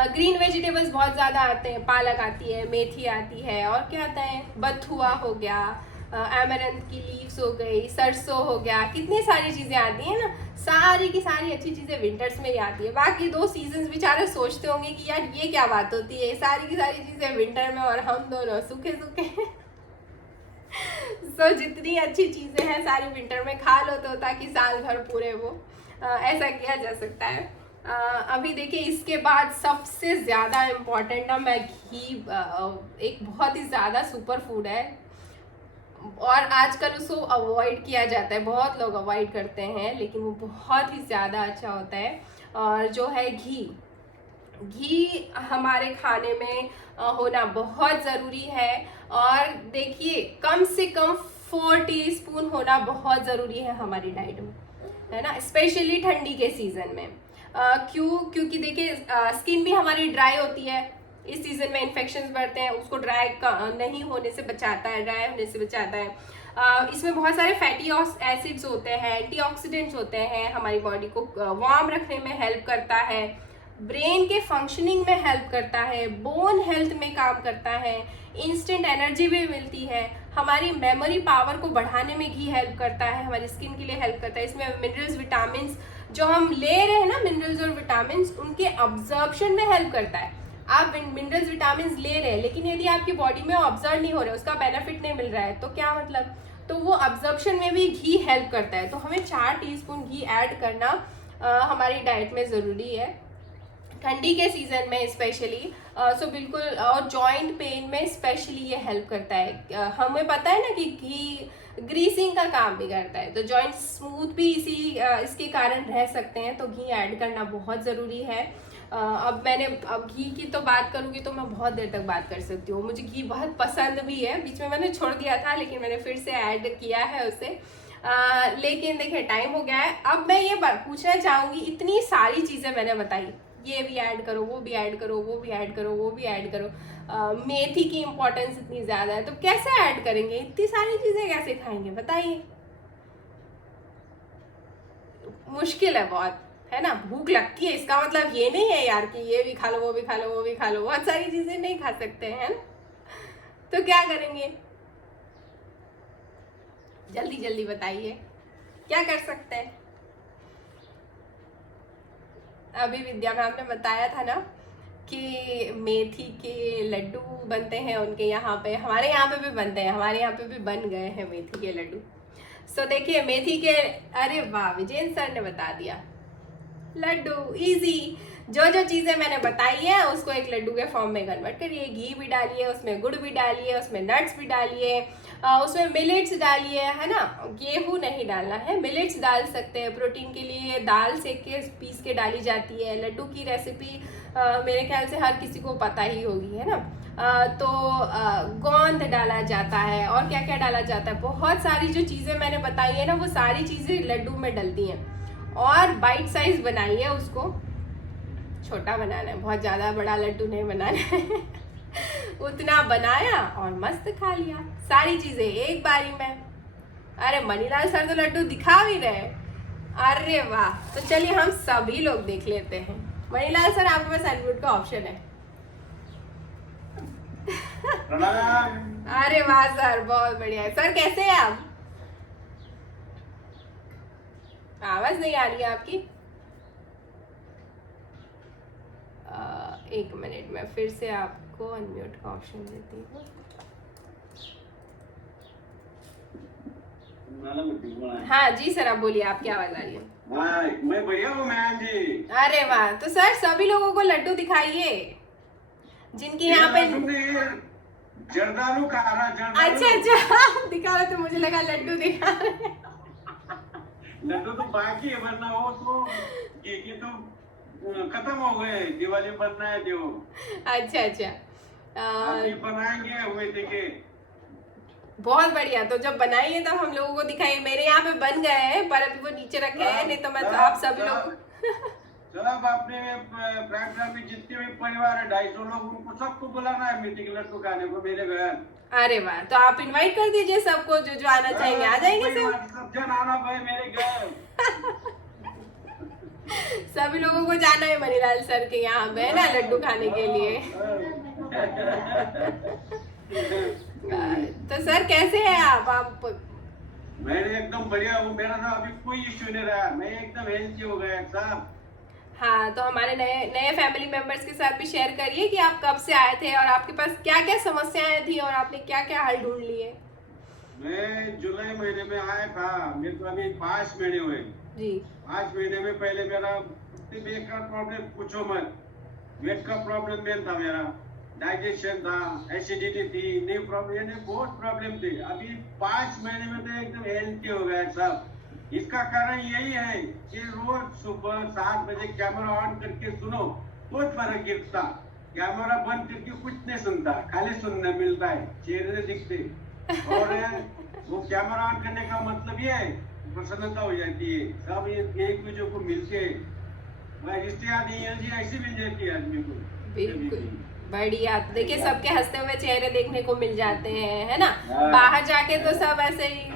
ग्रीन वेजिटेबल्स बहुत ज़्यादा आते हैं, पालक आती है, मेथी आती है, और क्या आता है, बथुआ हो गया, एमरंथ की लीव्स हो गई, सरसों हो गया, कितनी सारी चीज़ें आती हैं ना, सारी की सारी अच्छी चीज़ें विंटर्स में ही आती है। बाकी 2 सीजन्स बेचारे सोचते होंगे कि यार ये क्या बात होती है, सारी की सारी चीज़ें विंटर में और हम दोनों सूखे सूखे सो जितनी अच्छी चीज़ें हैं सारी विंटर में खा लो तो ताकि साल भर पूरे वो ऐसा किया जा सकता है। अभी देखिए इसके बाद सबसे ज़्यादा इम्पॉर्टेंट ना मैं घी, एक बहुत ही ज़्यादा सुपर फूड है और आजकल उसको अवॉइड किया जाता है, बहुत लोग अवॉइड करते हैं, लेकिन वो बहुत ही ज़्यादा अच्छा होता है। और जो है घी, घी हमारे खाने में होना बहुत ज़रूरी है। और देखिए कम से कम 4 टीस्पून होना बहुत ज़रूरी है हमारी डाइट में, है ना, स्पेशली ठंडी के सीज़न में। क्योंकि देखिए स्किन भी हमारी ड्राई होती है, इस सीज़न में इन्फेक्शंस बढ़ते हैं, उसको ड्राई नहीं होने से बचाता है, ड्राई होने से बचाता है। इसमें बहुत सारे फैटी एसिड्स होते हैं, एंटीऑक्सीडेंट्स होते हैं, हमारी बॉडी को वार्म रखने में हेल्प करता है, ब्रेन के फंक्शनिंग में हेल्प करता है, बोन हेल्थ में काम करता है, इंस्टेंट एनर्जी भी मिलती है, हमारी मेमोरी पावर को बढ़ाने में घी हेल्प करता है, हमारी स्किन के लिए हेल्प करता है। इसमें मिनरल्स, विटामिन्स जो हम ले रहे हैं ना, मिनरल्स और विटामिन्स, उनके अब्जॉर्प्शन में हेल्प करता है। आप मिनरल्स विटामिन्स ले रहे हैं लेकिन यदि आपकी बॉडी में ऑब्जर्व नहीं हो रहा है, उसका बेनिफिट नहीं मिल रहा है, तो क्या मतलब, तो वो अब्जॉर्प्शन में भी घी हेल्प करता है। तो हमें 4 टीस्पून घी ऐड करना हमारी डाइट में ज़रूरी है ठंडी के सीज़न में स्पेशली। सो बिल्कुल, और जॉइंट पेन में स्पेशली ये हेल्प करता है। हमें पता है ना कि घी ग्रीसिंग का काम भी करता है, तो जॉइंट स्मूथ भी इसके कारण रह सकते हैं, तो घी ऐड करना बहुत ज़रूरी है। अब घी की तो बात करूँगी तो मैं बहुत देर तक बात कर सकती हूँ, मुझे घी बहुत पसंद भी है, बीच में मैंने छोड़ दिया था लेकिन मैंने फिर से ऐड किया है उसे। लेकिन देखिए टाइम हो गया है, अब मैं ये पूछना चाहूँगी, इतनी सारी चीज़ें मैंने बताई, ये भी ऐड करो, वो भी ऐड करो, वो भी ऐड करो, वो भी ऐड करो, मेथी की इम्पोर्टेंस इतनी ज़्यादा है, तो कैसे ऐड करेंगे, इतनी सारी चीज़ें कैसे खाएंगे बताइए, मुश्किल है बहुत, है ना। भूख लगती है, इसका मतलब ये नहीं है यार कि ये भी खा लो, वो भी खा लो, वो भी खा लो, बहुत सारी चीज़ें नहीं खा सकते हैं ना, तो क्या करेंगे, जल्दी जल्दी बताइए क्या कर सकते हैं। अभी विद्या मैम ने बताया था ना कि मेथी के लड्डू बनते हैं उनके यहाँ पे, हमारे यहाँ पे भी बनते हैं, हमारे यहाँ पे भी बन गए हैं मेथी के लड्डू। सो देखिए मेथी के, अरे वाह विजयन सर ने बता दिया, लड्डू इजी, जो जो चीज़ें मैंने बताई है उसको एक लड्डू के फॉर्म में कन्वर्ट करिए, घी भी डालिए, उसमें गुड़ भी डालिए, उसमें नट्स भी डालिए, उसमें मिलेट्स डालिए, है ना, गेहूं नहीं डालना है, मिलेट्स डाल सकते हैं। प्रोटीन के लिए दाल सेक के पीस के डाली जाती है। लड्डू की रेसिपी मेरे ख्याल से हर किसी को पता ही होगी, है ना। तो गोंद डाला जाता है, और क्या क्या डाला जाता है, बहुत सारी जो चीज़ें मैंने बताई है ना वो सारी चीज़ें लड्डू में डलती हैं। और बाइट साइज बनाइए, उसको छोटा बनाना है, बहुत ज़्यादा बड़ा लड्डू नहीं बनाना है उतना बनाया और मस्त खा लिया सारी चीज़ें एक बारी में। अरे मनीलाल सर तो लड्डू दिखा भी रहे, अरे वाह। तो चलिए हम सभी लोग देख लेते हैं। मनीलाल सर आपके पास अनम्यूट का ऑप्शन है अरे वाह सर, बहुत बढ़िया है सर, कैसे हैं आप? आवाज नहीं आ रही है आपकी। एक मिनट में फिर से आपको अनम्यूट का ऑप्शन देती हूँ। हाँ जी सर, आप बोलिए, आपकी आवाज आ रही है। मैं बढ़िया हूँ मैं जी। अरे वाह, तो सर सभी लोगों को लड्डू दिखाइए जिनके यहाँ पे जर्दालू खा रहा, जर्दालू। अच्छा दिखा रहे, तो मुझे लगा लड्डू दिखा रहे लड्डू तो बाकी है, वरना वो तो ये तो खत्म हो गए, दिवाली बनना है जो। अच्छा अभी बनाएंगे हुए देखे। बहुत बढ़िया, तो जब बनाइए तब हम लोगों को दिखाइए। मेरे यहाँ पे बन गए हैं पर अभी वो नीचे रखे हैं, नहीं तो मैं तो आप सभी लोग सब अपने प्रोग्राम में जितने भी परिवार है 250 लोग, उनको सबको बुलाना है मीठी के लड्डू खाने को मेरे घर। अरे वाह, तो आप इनवाइट कर दीजिए सबको, जो आना चाहेंगे आ जाएंगे सब जन आना भाई मेरे घर सभी लोगों को जाना है मनीलाल सर के यहाँ पे, है ना, लड्डू खाने के लिए तो सर कैसे हैं आप मैं एकदम बढ़िया हूँ, मेरा ना अभी कोई इश्यू नहीं रहा, मैं एकदम हेल्थी हो गया साहब। हाँ, तो हमारे नए फैमिली मेंबर्स के साथ भी शेयर करिए कि आप कब से आए थे और आपके पास क्या क्या समस्याएं थी और आपने क्या क्या हल ढूंढ लिए। मैं जुलाई महीने में आया था, मेरे को अभी 5 महीने हुए जी। 5 महीने में पहले मेरा वेट का प्रॉब्लम पूछो मत, वेट का प्रॉब्लम मेन था मेरा, डाइजेशन था, एसिडिटी थी, नी प्रॉब्लम, यानी बहुत प्रॉब्लम थी। अभी 5 महीने में तो एकदम हेल्थी हो गया साहब। इसका कारण यही है कि रोज सुबह 7 बजे कैमरा ऑन करके सुनो, बहुत फर्क गिरता। कैमरा बंद करके कुछ नहीं सुनता, खाली सुनने मिलता है, चेहरे दिखते। और वो कैमरा ऑन करने का मतलब ये है प्रसन्नता हो जाती है, सब एक दूसरे को मिलके एनर्जी ऐसी मिल जाती है आदमी को। बिल्कुल बढ़िया। देखिए सबके हंसते हुए चेहरे देखने को मिल जाते हैं, है ना। हाँ। बाहर जाके तो सब ऐसे ही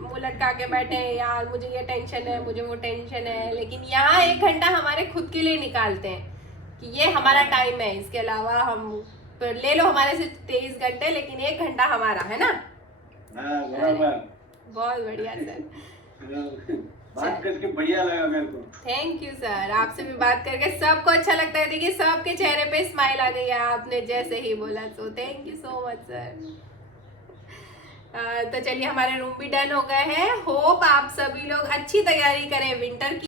मुंह लटका के बैठे हैं, यार मुझे ये टेंशन है, मुझे वो टेंशन है, लेकिन यहाँ 1 घंटा हमारे खुद के लिए निकालते हैं कि ये हमारा टाइम है। इसके अलावा हम तो ले लो हमारे से 23 घंटे, लेकिन 1 घंटा हमारा है ना। हाँ, बराबर। बहुत बढ़िया सर, बात करके बढ़िया लगा मेरे को। थैंक यू सर, आपसे भी बात करके सबको अच्छा लगता है। देखिए सबके चेहरे पे स्माइल आ गई है आपने जैसे ही बोला, तो thank you so much sir. तो चलिए हमारे रूम भी डन हो गए हैं। होप आप सभी लोग अच्छी तैयारी करें विंटर की।